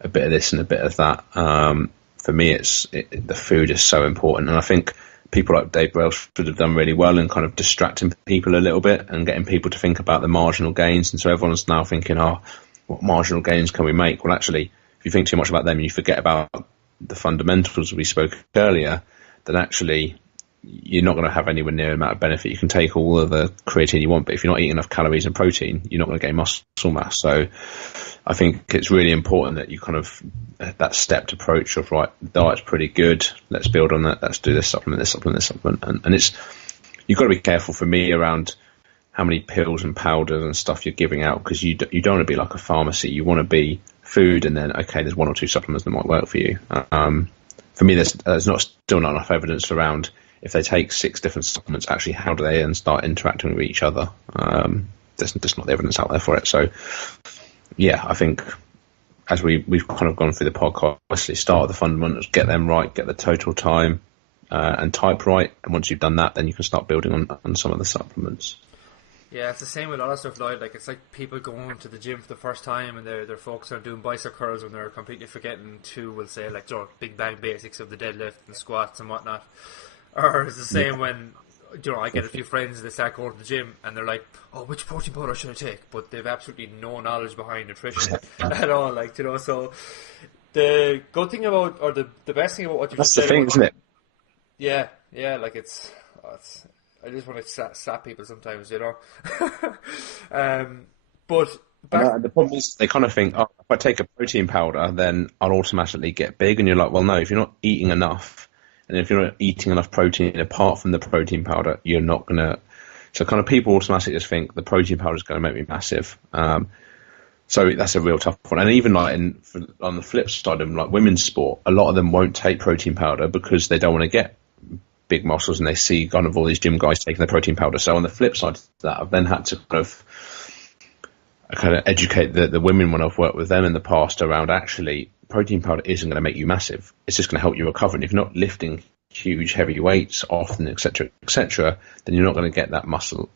a bit of this and a bit of that. For me, the food is so important, and I think people like Dave Braille should have done really well in kind of distracting people a little bit and getting people to think about the marginal gains. And so everyone's now thinking, what marginal gains can we make? Well, actually, if you think too much about them and you forget about the fundamentals we spoke earlier, then actually you're not going to have anywhere near the amount of benefit. You can take all of the creatine you want, but if you're not eating enough calories and protein, you're not going to gain muscle mass. So I think it's really important that you kind of, that stepped approach of, right, diet's pretty good, let's build on that, let's do this supplement, this supplement, this supplement. And it's, you've got to be careful for me around how many pills and powders and stuff you're giving out, because you don't want to be like a pharmacy. You want to be food, and then, okay, there's 1 or 2 supplements that might work for you. For me, there's still not enough evidence around if they take 6 different supplements, actually how do they then start interacting with each other. There's just not the evidence out there for it. So, yeah, I think as we've kind of gone through the podcast, obviously start with the fundamentals, get them right, get the total time and type right, and once you've done that, then you can start building on some of the supplements. Yeah, it's the same with a lot of stuff, Lloyd. Like, it's like people going to the gym for the first time and they're focused on doing bicep curls when they're completely forgetting to, we'll say, like, big bang basics of the deadlift and squats and whatnot. Or it's the same when, I get a few friends, they start going to the gym and they're like, oh, which protein powder should I take? But they've absolutely no knowledge behind nutrition at all. Like, so the good thing about, or the best thing about what you've That's said. That's the thing, isn't it? Yeah, like it's I just want to slap people sometimes, But the problem is they kind of think, if I take a protein powder, then I'll automatically get big. And you're like, well, no, if you're not eating enough, and if you're not eating enough protein apart from the protein powder, you're not going to. So kind of people automatically just think the protein powder is going to make me massive. So that's a real tough one. And even like on the flip side of like women's sport, a lot of them won't take protein powder because they don't want to get big muscles, and they see kind of all these gym guys taking the protein powder. So on the flip side of that, I've then had to kind of educate the women when I've worked with them in the past around actually protein powder isn't going to make you massive. It's just going to help you recover. And if you're not lifting huge, heavy weights often, et cetera, then you're not going to get that muscle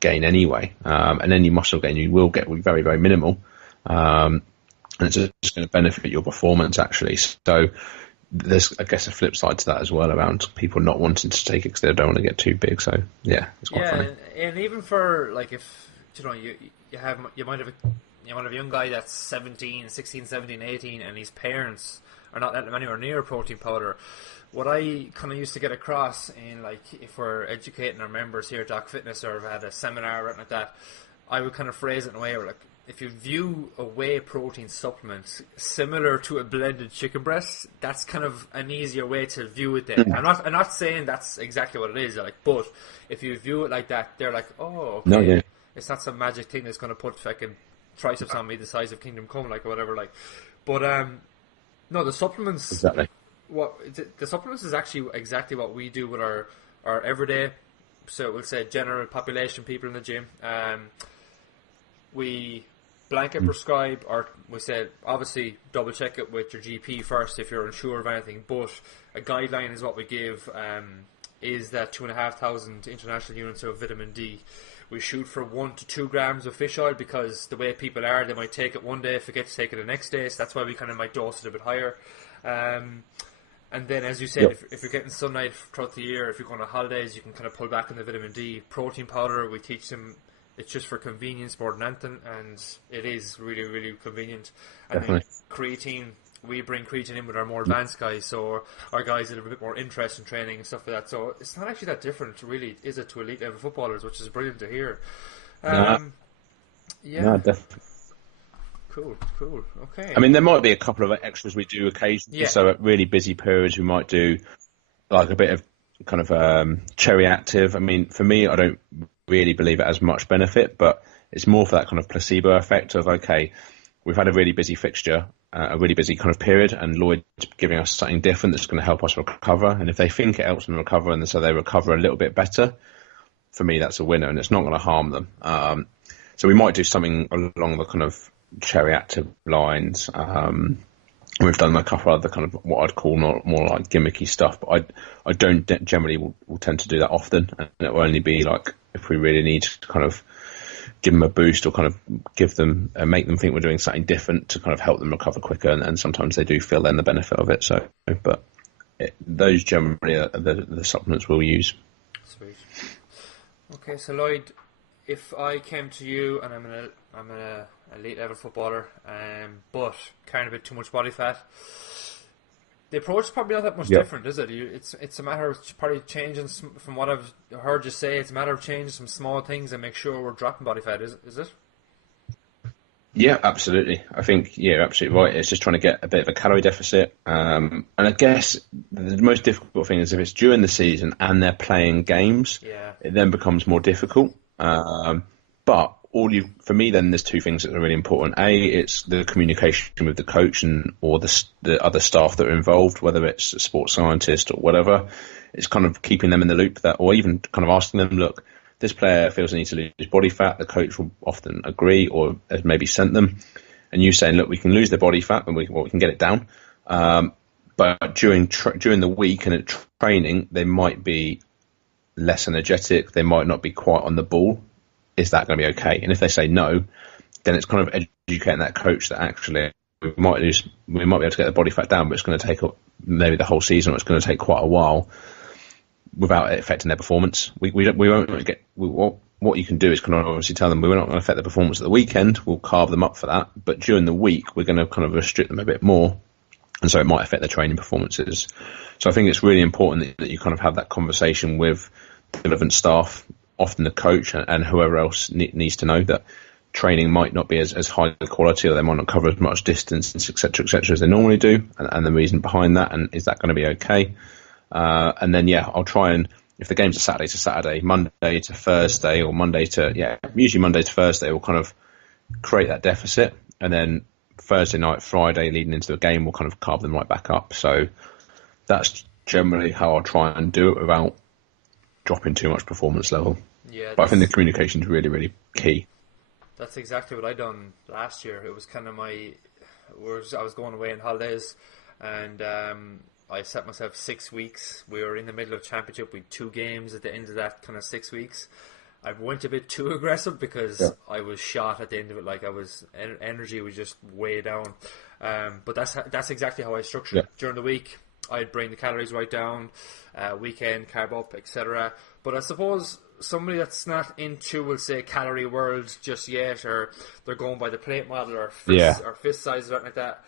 gain anyway. And any muscle gain you will get will be very, very minimal. And it's just going to benefit your performance actually. So there's, I guess, a flip side to that as well around people not wanting to take it because they don't want to get too big. So yeah, it's quite funny. And even for like if you might have a young guy that's 16, 17, 18, and his parents are not letting him anywhere near protein powder. What I kind of used to get across in, like, if we're educating our members here at Doc Fitness or have had a seminar or anything like that, I would kind of phrase it in a way where, like, if you view a whey protein supplement similar to a blended chicken breast, that's kind of an easier way to view it then. I'm not saying that's exactly what it is, like, but if you view it like that, they're like, oh, okay, No, yeah. It's not some magic thing that's going to put fucking triceps on me the size of Kingdom Come, like, or whatever, like. But, no, the supplements... Exactly. The supplements is actually exactly what we do with our everyday, so we'll say general population people in the gym. We blanket prescribe, or we say obviously double check it with your GP first if you're unsure of anything, but a guideline is what we give, is that 2,500 international units of vitamin D. We shoot for 1 to 2 grams of fish oil because the way people are, they might take it one day, forget to take it the next day, so that's why we kind of might dose it a bit higher. And then, as you said, if you're getting sunlight throughout the year, if you're going on holidays, you can kind of pull back on the vitamin D. Protein powder, we teach them it's just for convenience more than anything, and it is really, really convenient. And Definitely. then creatine, we bring creatine in with our more advanced guys, so our guys that have a bit more interest in training and stuff like that. So it's not actually that different, really, is it, to elite level footballers, which is brilliant to hear. Yeah, definitely. Cool. Okay. I mean, there might be a couple of extras we do occasionally. Yeah. So at really busy periods, we might do like a bit of kind of cherry active. I mean, for me, I don't really believe it has much benefit, but it's more for that kind of placebo effect of, okay, we've had a really busy fixture, a really busy kind of period, and Lloyd's giving us something different that's going to help us recover. And if they think it helps them recover, and so they recover a little bit better, for me, that's a winner, and it's not going to harm them. So we might do something along the kind of cherry active lines. We've done a couple of other kind of what I'd call more like gimmicky stuff, but I don't generally will tend to do that often, and it will only be like if we really need to kind of give them a boost or kind of give them make them think we're doing something different to kind of help them recover quicker, and sometimes they do feel then the benefit of it. So, but those generally are the supplements we'll use. Sweet. Okay, so Lloyd, if I came to you and I'm an elite level footballer, but carrying a bit too much body fat, the approach is probably not that much different, is it? It's a matter of probably changing, from what I've heard you say, it's a matter of changing some small things and make sure we're dropping body fat, is it? Yeah, absolutely. I think you're absolutely right. It's just trying to get a bit of a calorie deficit. And I guess the most difficult thing is if it's during the season and they're playing games, it then becomes more difficult. But for me, then there's two things that are really important. A, it's the communication with the coach or the other staff that are involved, whether it's a sports scientist or whatever. It's kind of keeping them in the loop, or even kind of asking them, look, this player feels they need to lose body fat. The coach will often agree or has maybe sent them. And you saying, look, we can lose their body fat and we can get it down. But during the week and at training, they might be less energetic. They might not be quite on the ball. Is that going to be okay? And if they say no, then it's kind of educating that coach that actually we might be able to get the body fat down, but it's going to take maybe the whole season, or it's going to take quite a while without it affecting their performance. We won't get what you can do is kind of obviously tell them we're not going to affect their performance at the weekend. We'll carve them up for that, but during the week we're going to kind of restrict them a bit more, and so it might affect their training performances. So I think it's really important that you kind of have that conversation with the relevant staff, often the coach and whoever else needs to know that training might not be as high quality, or they might not cover as much distance, et cetera, as they normally do, and the reason behind that, and is that going to be okay? And then, I'll try and, if the game's a Saturday to Saturday, Monday to Thursday, or usually Monday to Thursday, we'll kind of create that deficit, and then Thursday night, Friday, leading into the game, we'll kind of carve them right back up. So that's generally how I'll try and do it without dropping too much performance level. Yeah, but I think the communication is really, really key. That's exactly what I done last year. It was kind of I was going away on holidays, and I set myself 6 weeks. We were in the middle of championship with 2 games at the end of that kind of 6 weeks. I went a bit too aggressive because I was shot at the end of it. Like energy was just way down. But that's exactly how I structured it. During the week, I'd bring the calories right down, weekend carb up, etc. But I suppose somebody that's not into, we'll say, calorie world just yet, or they're going by the plate model or fist size or something like that.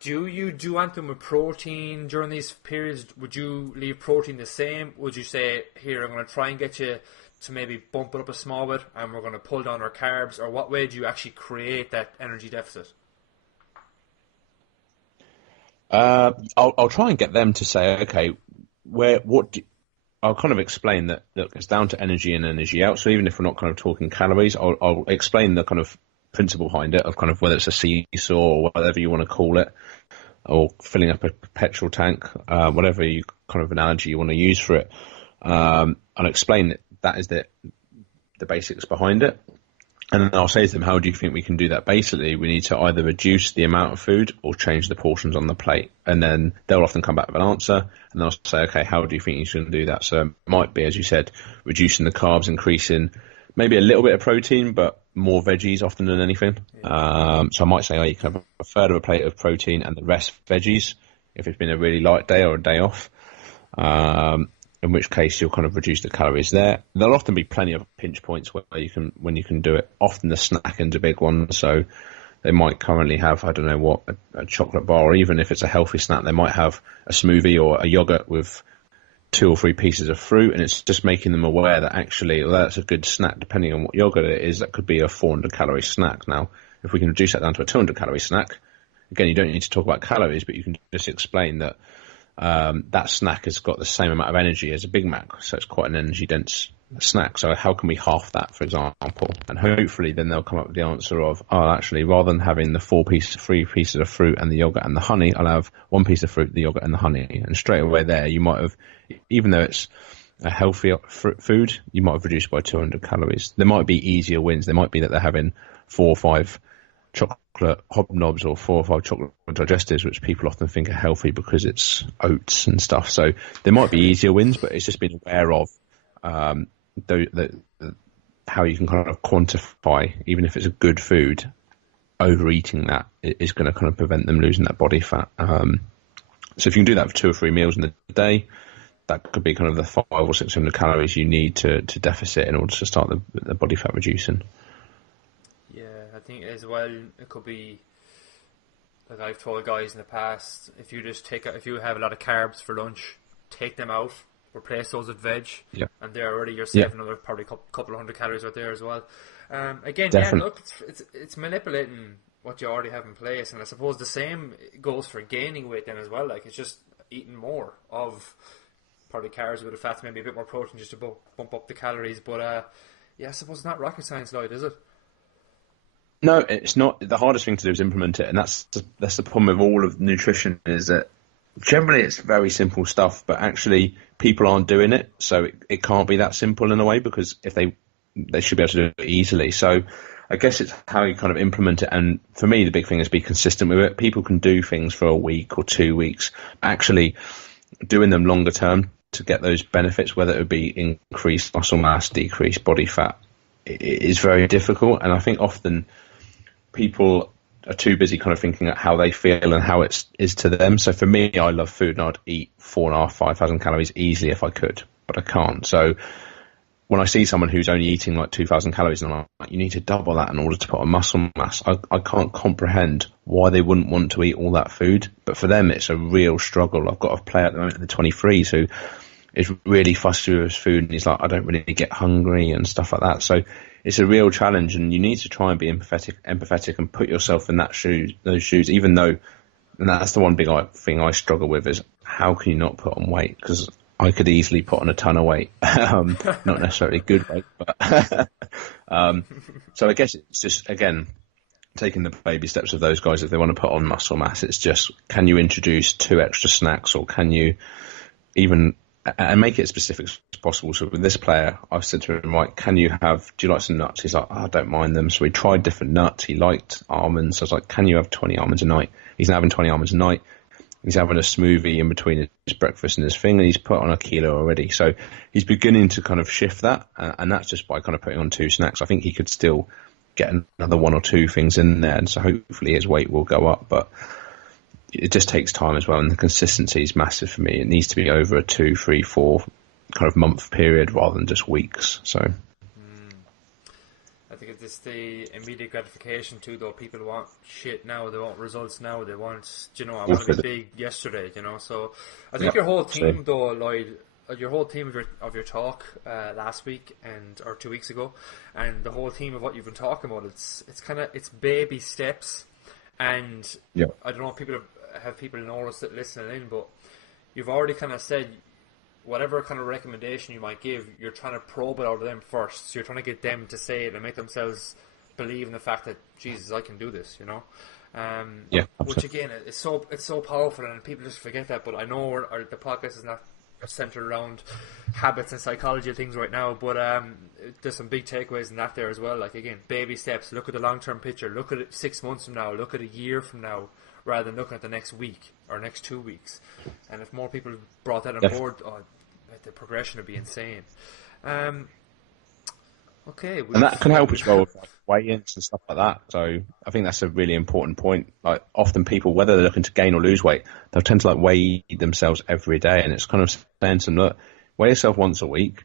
Do you do anything with protein during these periods? Would you leave protein the same? Would you say, here, I'm going to try and get you to maybe bump it up a small bit, and we're going to pull down our carbs? Or what way do you actually create that energy deficit? I'll try and get them to say, okay, I'll kind of explain that, look, it's down to energy in, energy out. So even if we're not kind of talking calories, I'll explain the kind of principle behind it, of kind of whether it's a seesaw or whatever you want to call it, or filling up a petrol tank, whatever you kind of analogy you want to use for it. I'll explain that is the basics behind it. And then I'll say to them, how do you think we can do that? Basically, we need to either reduce the amount of food or change the portions on the plate. And then they'll often come back with an answer, and they'll say, okay, how do you think you should do that? So it might be, as you said, reducing the carbs, increasing maybe a little bit of protein, but more veggies often than anything. So I might say, you can have a third of a plate of protein and the rest veggies, if it's been a really light day or a day off. In which case you'll kind of reduce the calories there. There'll often be plenty of pinch points when you can do it. Often the snacking's a big one, so they might currently have, I don't know what, a chocolate bar, or even if it's a healthy snack, they might have a smoothie or a yogurt with 2 or 3 pieces of fruit, and it's just making them aware that actually, well, that's a good snack, depending on what yogurt it is, that could be a 400 calorie snack. Now, if we can reduce that down to a 200 calorie snack, again, you don't need to talk about calories, but you can just explain that that snack has got the same amount of energy as a Big Mac, so it's quite an energy-dense snack. So how can we half that, for example? And hopefully then they'll come up with the answer of, actually, rather than having the 3 pieces of fruit and the yogurt and the honey, I'll have 1 piece of fruit, the yogurt and the honey. And straight away there, you might have, even though it's a healthy food, you might have reduced by 200 calories. There might be easier wins. There might be that they're having 4 or 5 chocolate hobnobs or 4 or 5 chocolate digestives, which people often think are healthy because it's oats and stuff. So there might be easier wins, but it's just being aware of how you can kind of quantify, even if it's a good food, overeating that is going to kind of prevent them losing that body fat. So if you can do that for 2 or 3 meals in a day, that could be kind of the 500 or 600 calories you need to deficit in order to start the body fat reducing. I think as well, it could be, like I've told guys in the past, if you have a lot of carbs for lunch, take them out, replace those with veg, and they're already, you're saving another probably couple of hundred calories right there as well. Again, look, it's manipulating what you already have in place, and I suppose the same goes for gaining weight then as well. Like, it's just eating more of probably carbs with the fats, maybe a bit more protein just to bump up the calories. But I suppose it's not rocket science, Llyod, is it? No, it's not. The hardest thing to do is implement it, and that's the problem with all of nutrition, is that generally it's very simple stuff, but actually people aren't doing it, so it can't be that simple in a way, because if they should be able to do it easily. So I guess it's how you kind of implement it, and for me the big thing is be consistent with it. People can do things for a week or 2 weeks, actually doing them longer term to get those benefits, whether it would be increased muscle mass, decreased body fat, it is very difficult. And I think often people are too busy kind of thinking about how they feel and how it is to them. So for me, I love food, and I'd eat 4,500, 5,000 calories easily if I could, but I can't. So when I see someone who's only eating like 2,000 calories, and I'm like, you need to double that in order to put on muscle mass, I can't comprehend why they wouldn't want to eat all that food. But for them, it's a real struggle. I've got a player at the moment in the 23s who is really fussy with his food, and he's like, I don't really get hungry and stuff like that. So it's a real challenge, and you need to try and be empathetic and put yourself in those shoes, even though, and that's the one big thing I struggle with, is how can you not put on weight? Because I could easily put on a ton of weight, not necessarily good weight, but so I guess it's just, again, taking the baby steps of those guys if they want to put on muscle mass. It's just, can you introduce 2 extra snacks, or can you even, and make it as specific as possible. So with this player, I've said to him, right, do you like some nuts? He's like, oh, I don't mind them. So we tried different nuts. He liked almonds. So I was like, can you have 20 almonds a night? He's now having 20 almonds a night. He's having a smoothie in between his breakfast and his thing, and he's put on a kilo already. So he's beginning to kind of shift that, and that's just by kind of putting on 2 snacks. I think he could still get another 1 or 2 things in there, and so hopefully his weight will go up. But it just takes time as well, and the consistency is massive for me. It needs to be over a 2, 3, 4 kind of month period rather than just weeks. So I think it's the immediate gratification too, though. People want shit now, they want results now, they want, I want to be big yesterday, So I think your whole team though, Lloyd, your whole team of your talk last week or 2 weeks ago, and the whole theme of what you've been talking about, it's baby steps. And I don't know if people notice it listening in, but you've already kind of said whatever kind of recommendation you might give, you're trying to probe it out of them first. So you're trying to get them to say it and make themselves believe in the fact that, Jesus, I can do this, which again, it's so powerful, and people just forget that. But I know the podcast is not centered around habits and psychology of things right now, but there's some big takeaways in that there as well. Like, again, baby steps. Look at the long-term picture. Look at it 6 months from now. Look at a year from now, rather than looking at the next week or next 2 weeks. And if more people brought that on board, the progression would be insane. Okay, and that can help as well with weigh-ins and stuff like that. So I think that's a really important point. Like, often people, whether they're looking to gain or lose weight, they'll tend to weigh themselves every day, and it's kind of saying to them, look, weigh yourself once a week,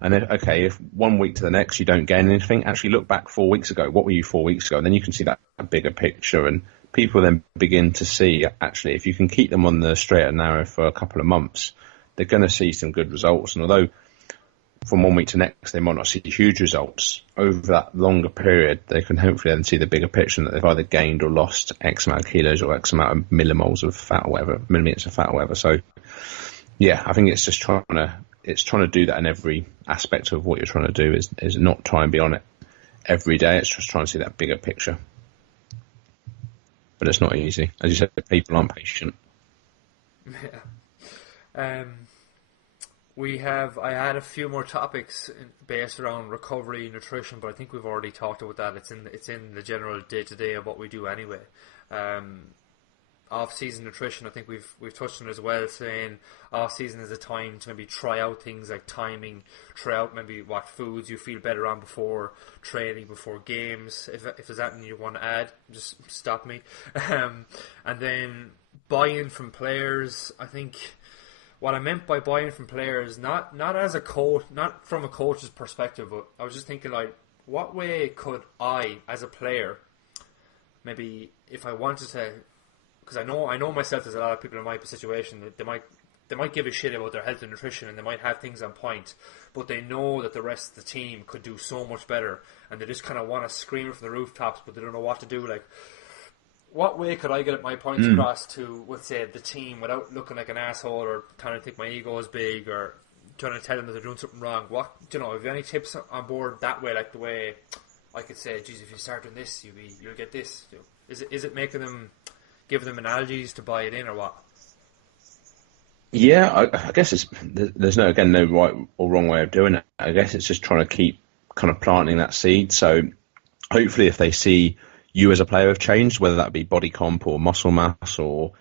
and if 1 week to the next you don't gain anything, actually look back 4 weeks ago. What were you 4 weeks ago? And then you can see that bigger picture, and people then begin to see, actually, if you can keep them on the straight and narrow for a couple of months, they're going to see some good results. And although from 1 week to next they might not see huge results, over that longer period they can hopefully then see the bigger picture, that they've either gained or lost X amount of kilos or X amount of millimoles of fat or whatever, millimeters of fat or whatever. So yeah, I think it's just trying to do that in every aspect of what you're trying to do, is not try and be on it every day. It's just trying to see that bigger picture. But it's not easy. As you said, people aren't patient. Yeah. I had a few more topics based around recovery, nutrition, but I think we've already talked about that. It's in the general day-to-day of what we do anyway. Off-season nutrition, I think we've touched on it as well, saying off-season is a time to maybe try out things like timing, try out maybe what foods you feel better on before training, before games. If there's anything you want to add, just stop me. And then buy-in from players. I think what I meant by buy-in from players, not as a coach, not from a coach's perspective, but I was just thinking, what way could I, as a player, maybe if I wanted to, because I know myself, there's a lot of people in my situation that they might give a shit about their health and nutrition, and they might have things on point, but they know that the rest of the team could do so much better, and they just kind of want to scream it from the rooftops, but they don't know what to do. What way could I get my points across to, let's say, the team without looking like an asshole or trying to think my ego is big or trying to tell them that they're doing something wrong? Have you any tips on board that way, like the way I could say, geez, if you start doing this, you'll get this? Is it making them, giving them analogies to buy it in, or what? Yeah, I guess there's no right or wrong way of doing it. I guess it's just trying to keep kind of planting that seed. So hopefully if they see you as a player have changed, whether that be body comp or muscle mass or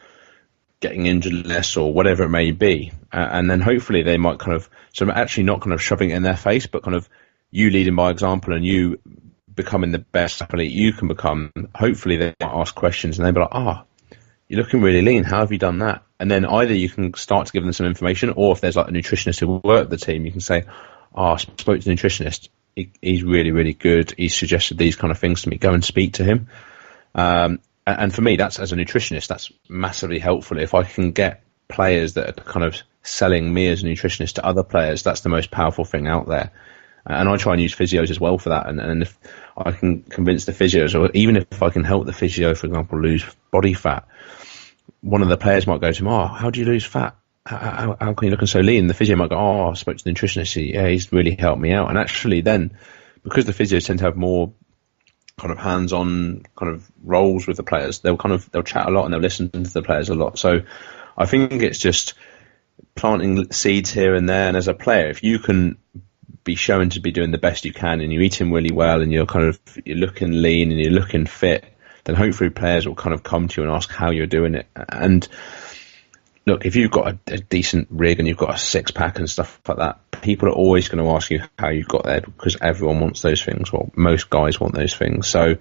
getting injured less or whatever it may be, and then hopefully they might kind of, so I'm actually not kind of shoving it in their face, but kind of you leading by example and you becoming the best athlete you can become. Hopefully they might ask questions and they'll be like, you're looking really lean, how have you done that? And then either you can start to give them some information, or if there's a nutritionist who work at the team, you can say, I spoke to the nutritionist, he's really, really good, he suggested these kind of things to me, go and speak to him. And for me, that's, as a nutritionist, that's massively helpful. If I can get players that are kind of selling me as a nutritionist to other players, that's the most powerful thing out there. And I try and use physios as well for that. And if I can convince the physios, or even if I can help the physio, for example, lose body fat, one of the players might go to him, how do you lose fat? How can you look so lean? The physio might go, I spoke to the nutritionist, he's really helped me out. And actually then, because the physios tend to have more kind of hands-on kind of roles with the players. They'll chat a lot and they'll listen to the players a lot. So I think it's just planting seeds here and there. And as a player, if you can be shown to be doing the best you can and you're eating really well and you're looking lean and you're looking fit, then hopefully players will kind of come to you and ask how you're doing it. And look, if you've got a decent rig and you've got a six-pack and stuff like that, people are always going to ask you how you got there because everyone wants those things. Well, most guys want those things. So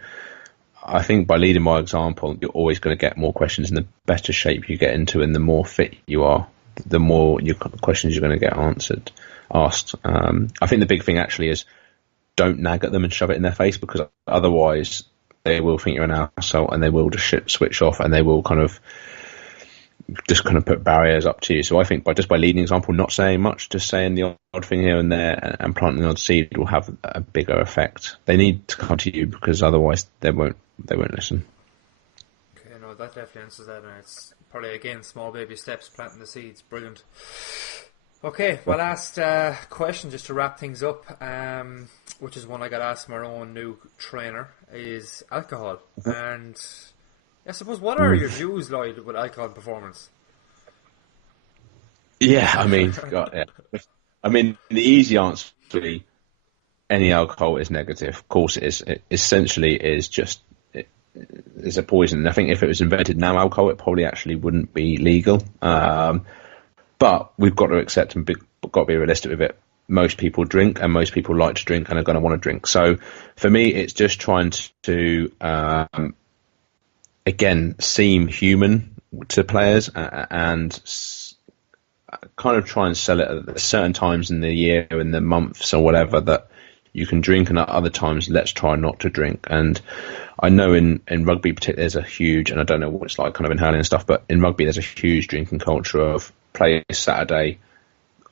I think by leading by example, you're always going to get more questions, and the better shape you get into and the more fit you are, the more questions you're going to get asked. I think the big thing actually is don't nag at them and shove it in their face, because otherwise they will think you're an arsehole and they will just switch off and they will kind of put barriers up to you. So I think by leading example, not saying much, just saying the odd thing here and there and planting the odd seed will have a bigger effect. They need to come to you because otherwise they won't listen. Okay, no, that definitely answers that, and it's probably again small baby steps, planting the seeds. Brilliant. Okay, well, last question just to wrap things up, which is one I got asked from our own new trainer, is alcohol. And I suppose, what are your views, Llyod, with alcohol and performance? Yeah, I mean, the easy answer to be any alcohol is negative. Of course, it is. It essentially is just is a poison. And I think if it was invented now, alcohol, it probably actually wouldn't be legal. But we've got to accept and got to be realistic with it. Most people drink, and most people like to drink and are going to want to drink. So for me, it's just trying to again, seem human to players and kind of try and sell it at certain times in the year, in the months or whatever, that you can drink, and at other times, let's try not to drink. And I know in rugby particularly, there's a huge, and I don't know what it's like kind of in hurling and stuff, but in rugby, there's a huge drinking culture of players Saturday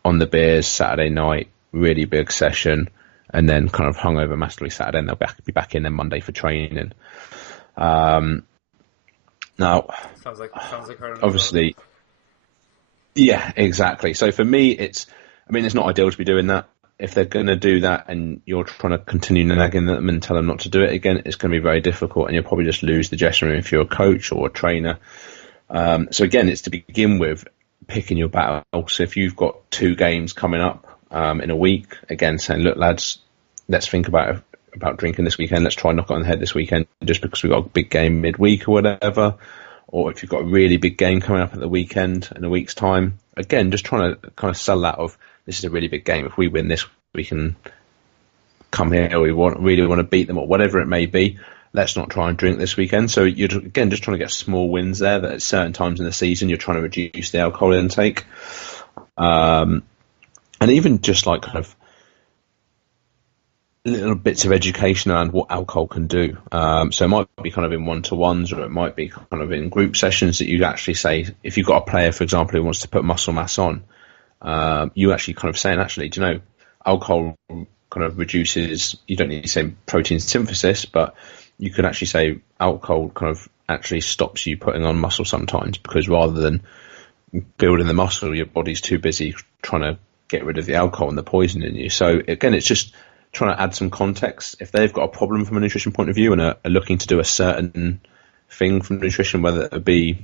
on the beers, Saturday night, really big session, and then kind of hungover massively Saturday, and they'll be back in then Monday for training. Now, sounds like obviously, yeah, exactly. So for me, it's not ideal to be doing that. If they're going to do that and you're trying to continue nagging them and tell them not to do it again, it's going to be very difficult, and you'll probably just lose the dressing room if you're a coach or a trainer. So again, it's to begin with picking your battle. So if you've got 2 games coming up in a week, again, saying, look, lads, let's think about drinking this weekend. Let's try and knock it on the head this weekend just because we've got a big game midweek or whatever. Or if you've got a really big game coming up at the weekend in a week's time, again, just trying to kind of sell that of, this is a really big game. If we win this, we can come here, or we really want to beat them, or whatever it may be. Let's not try and drink this weekend. So you're, again, just trying to get small wins there, that at certain times in the season, you're trying to reduce the alcohol intake. And even just like kind of little bits of education around what alcohol can do. So it might be kind of in one-to-ones, or it might be kind of in group sessions that you actually say, if you've got a player, for example, who wants to put muscle mass on, you actually kind of saying, actually, do you know, alcohol kind of reduces, you don't need to say protein synthesis, but you can actually say alcohol kind of actually stops you putting on muscle sometimes, because rather than building the muscle, your body's too busy trying to get rid of the alcohol and the poison in you. So again, it's just trying to add some context. If they've got a problem from a nutrition point of view and are looking to do a certain thing from nutrition, whether it be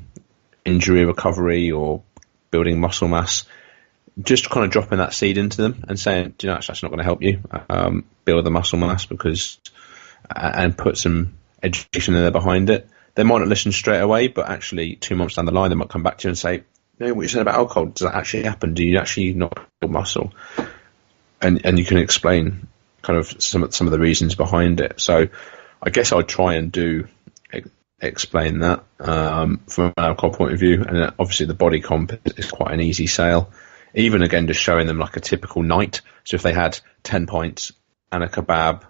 injury recovery or building muscle mass, just kind of dropping that seed into them and saying, do you know, that's not going to help you build the muscle mass, because and put some education in there behind it. They might not listen straight away, but actually 2 months down the line, they might come back to you and say, you know, what you said about alcohol, does that actually happen? Do you actually not build muscle? And you can explain kind of some of the reasons behind it. So I guess I'd try and explain that from an alcohol point of view. And obviously the Bodycomp is quite an easy sale. Even again, just showing them like a typical night. So if they had 10 pints and a kebab,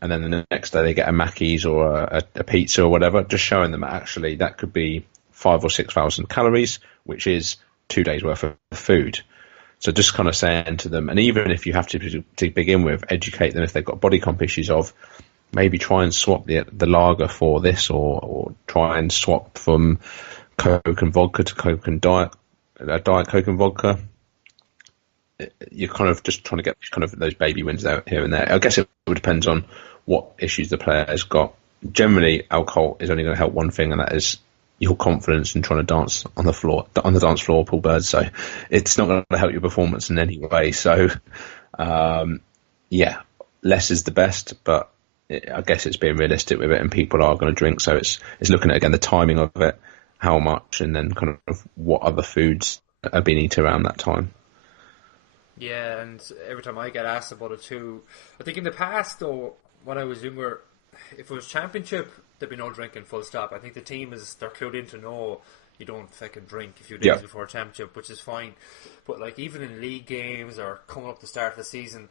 and then the next day they get a Mackey's or a pizza or whatever, just showing them actually that could be 5,000 or 6,000 calories, which is 2 days worth of food. So just kind of saying to them, and even if you have to begin with, educate them if they've got body comp issues of, maybe try and swap the lager for this, or try and swap from Coke and vodka to Coke and Diet Coke and vodka. You're kind of just trying to get kind of those baby wins out here and there. I guess it depends on what issues the player's got. generally alcohol is only going to help one thing, and that is your confidence in trying to dance on the dance floor, Paul Bird. So it's not going to help your performance in any way. So yeah, less is the best, but I guess it's being realistic with it, and people are going to drink. So it's looking at, again, the timing of it, how much, and then kind of what other foods are being eaten around that time. Yeah, and every time I get asked about it too, I think in the past, though, when I was younger, if it was championship, there'd be no drinking, full stop. I think the team they're clued in to know you don't fucking drink a few days before a championship, which is fine. But like even in league games or coming up the start of the season,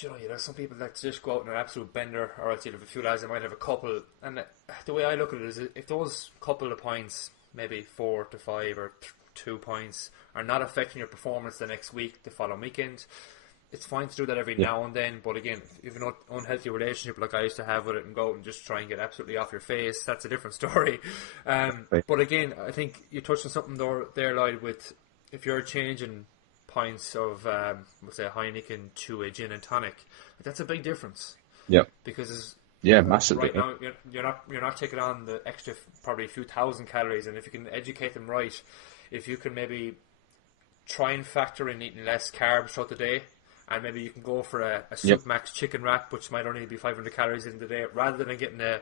there's some people that just go out in an absolute bender, or else you'll have a few lads that might have a couple. And the way I look at it is, if those couple of pints, maybe 4 to 5 or 2 pints, are not affecting your performance the next week, the following weekend, it's fine to do that every now and then. But again, if you've an unhealthy relationship like I used to have with it and go out and just try and get absolutely off your face, that's a different story. But again, I think you touched on something there, Lloyd, with if you're changing pints of let's say Heineken to a gin and tonic, that's a big difference. Yep. Because massively. Right now you're not taking on the extra probably a few thousand calories, and if you can educate them right, if you can maybe try and factor in eating less carbs throughout the day, and maybe you can go for a Supermax chicken wrap, which might only be 500 calories in the day, rather than getting a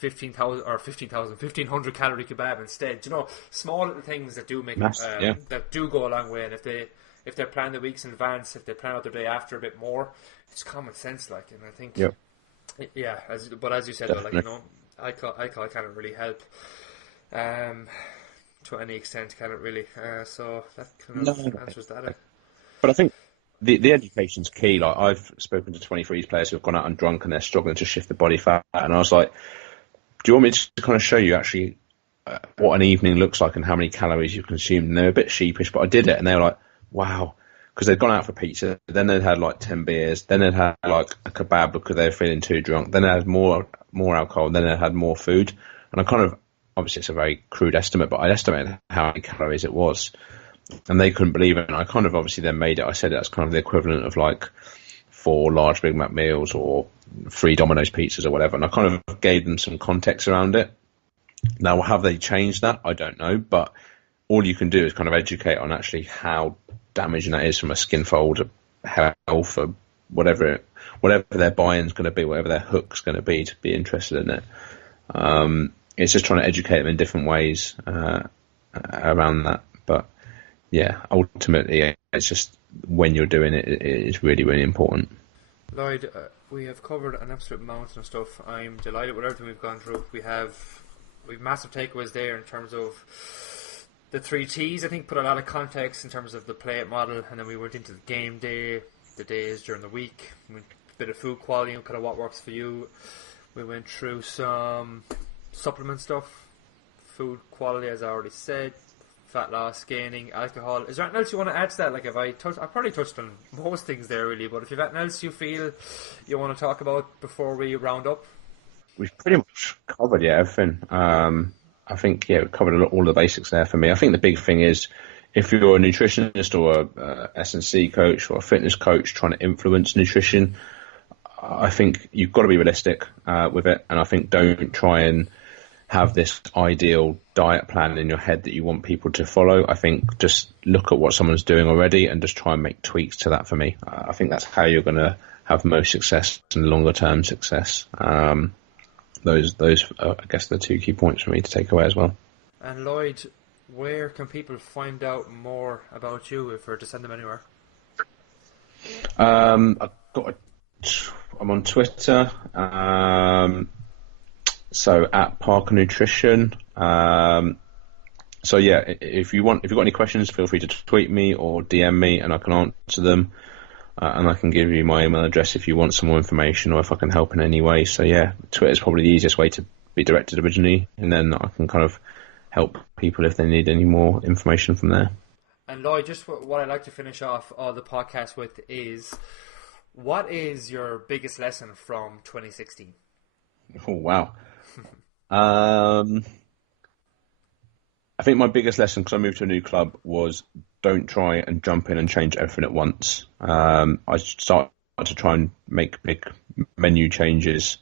1500 calorie kebab instead. Small little things that do make that do go a long way. And if they're planning the weeks in advance, if they plan out their day after a bit more, it's common sense. Like, and I think, but as you said, though, like, alcohol can't really help to any extent, can it really? So that kind of answers that. But I think the education's key. Like, I've spoken to 23s players who've gone out and drunk and they're struggling to shift the body fat, and I was like, do you want me to kind of show you actually what an evening looks like and how many calories you consume? And they're a bit sheepish, but I did it, and they were like, wow, because they'd gone out for pizza, then they'd had like 10 beers, then they'd had like a kebab because they were feeling too drunk, then they had more alcohol, then they had more food. And I kind of, obviously it's a very crude estimate, but I estimated how many calories it was, and they couldn't believe it. And I kind of obviously then made it, I said that's kind of the equivalent of like 4 large Big Mac meals or 3 Domino's pizzas or whatever, and I kind of gave them some context around it. Now, have they changed that? I don't know, but all you can do is kind of educate on actually how damaging that is from a skin fold, health, or whatever their buy-in's going to be, whatever their hook's going to be to be interested in it. It's just trying to educate them in different ways around that. But yeah, ultimately, it's just when you're doing it, it is really, really important. Lloyd, we have covered an absolute mountain of stuff. I'm delighted with everything we've gone through. We've massive takeaways there in terms of the 3 T's. I think put a lot of context in terms of the play it model, and then we went into the game day, the days during the week, a bit of food quality and kind of what works for you. We went through some supplement stuff, food quality, as I already said, fat loss, gaining, alcohol. Is there anything else you want to add to that? Like, I probably touched on most things there, really, but if you've anything else you feel you want to talk about before we round up? We've pretty much covered everything. I think we covered all the basics there for me. I think the big thing is, if you're a nutritionist or a S&C coach or a fitness coach trying to influence nutrition, I think you've got to be realistic with it. And I think don't try and have this ideal diet plan in your head that you want people to follow. I think just look at what someone's doing already and just try and make tweaks to that for me. I think that's how you're going to have most success and longer term success. Those are, I guess, the 2 key points for me to take away as well. And Lloyd, where can people find out more about you if we're to send them anywhere? I'm on Twitter, so at Parker Nutrition. So yeah, if you've got any questions, feel free to tweet me or DM me, and I can answer them. And I can give you my email address if you want some more information or if I can help in any way. So yeah, Twitter is probably the easiest way to be directed originally, and then I can kind of help people if they need any more information from there. And Lloyd, just what I'd like to finish off all the podcast with is, what is your biggest lesson from 2016? Oh, wow. I think my biggest lesson, because I moved to a new club, was don't try and jump in and change everything at once. I started to try and make big menu changes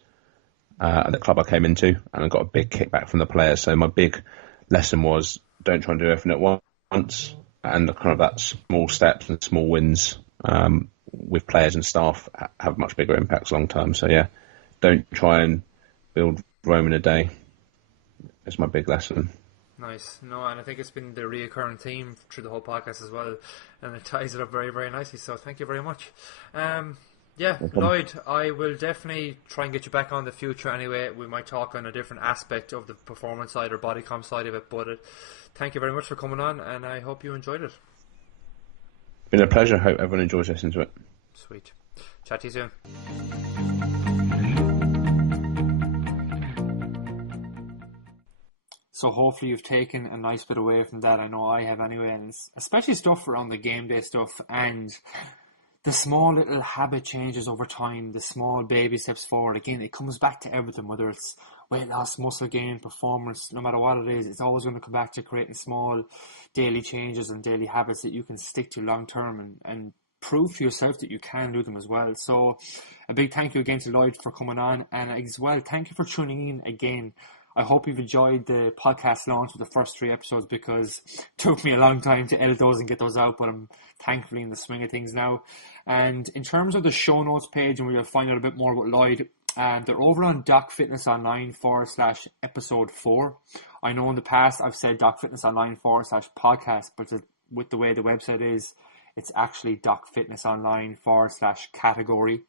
at the club I came into, and I got a big kickback from the players. So my big lesson was don't try and do everything at once, and kind of that small steps and small wins with players and staff have much bigger impacts long term. So yeah, don't try and build Rome in a day. It's my big lesson. Nice. No, and I think it's been the reoccurring theme through the whole podcast as well, and it ties it up very, very nicely. So thank you very much. Yeah, Llyod, I will definitely try and get you back on in the future anyway. We might talk on a different aspect of the performance side or Bodycomp side of it, but thank you very much for coming on, and I hope you enjoyed it. Been a pleasure. Hope everyone enjoys listening to it. Sweet. Chat to you soon. So hopefully you've taken a nice bit away from that. I know I have anyway, and especially stuff around the game day stuff and the small little habit changes over time, the small baby steps forward. Again, it comes back to everything, whether it's weight loss, muscle gain, performance, no matter what it is, it's always going to come back to creating small daily changes and daily habits that you can stick to long term and prove to yourself that you can do them as well. So a big thank you again to Llyod for coming on, and as well, thank you for tuning in again. I hope you've enjoyed the podcast launch with the first 3 episodes, because it took me a long time to edit those and get those out, but I'm thankfully in the swing of things now. And in terms of the show notes page, and where you'll find out a bit more about Llyod, they're over on Doc Fitness Online /episode 4. I know in the past I've said Doc Fitness Online /podcast, but with the way the website is, it's actually Doc Fitness Online /category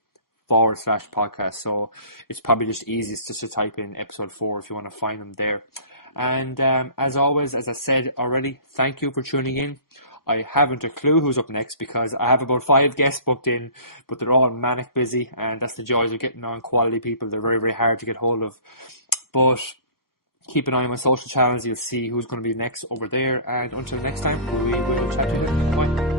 /podcast. So it's probably just easiest just to type in episode 4 if you want to find them there. And as always, as I said already, thank you for tuning in. I haven't a clue who's up next, because I have about 5 guests booked in, but they're all manic busy, and that's the joys of getting on quality people. They're very, very hard to get hold of. But keep an eye on my social channels. You'll see who's going to be next over there. And until next time, we will chat to you. Bye.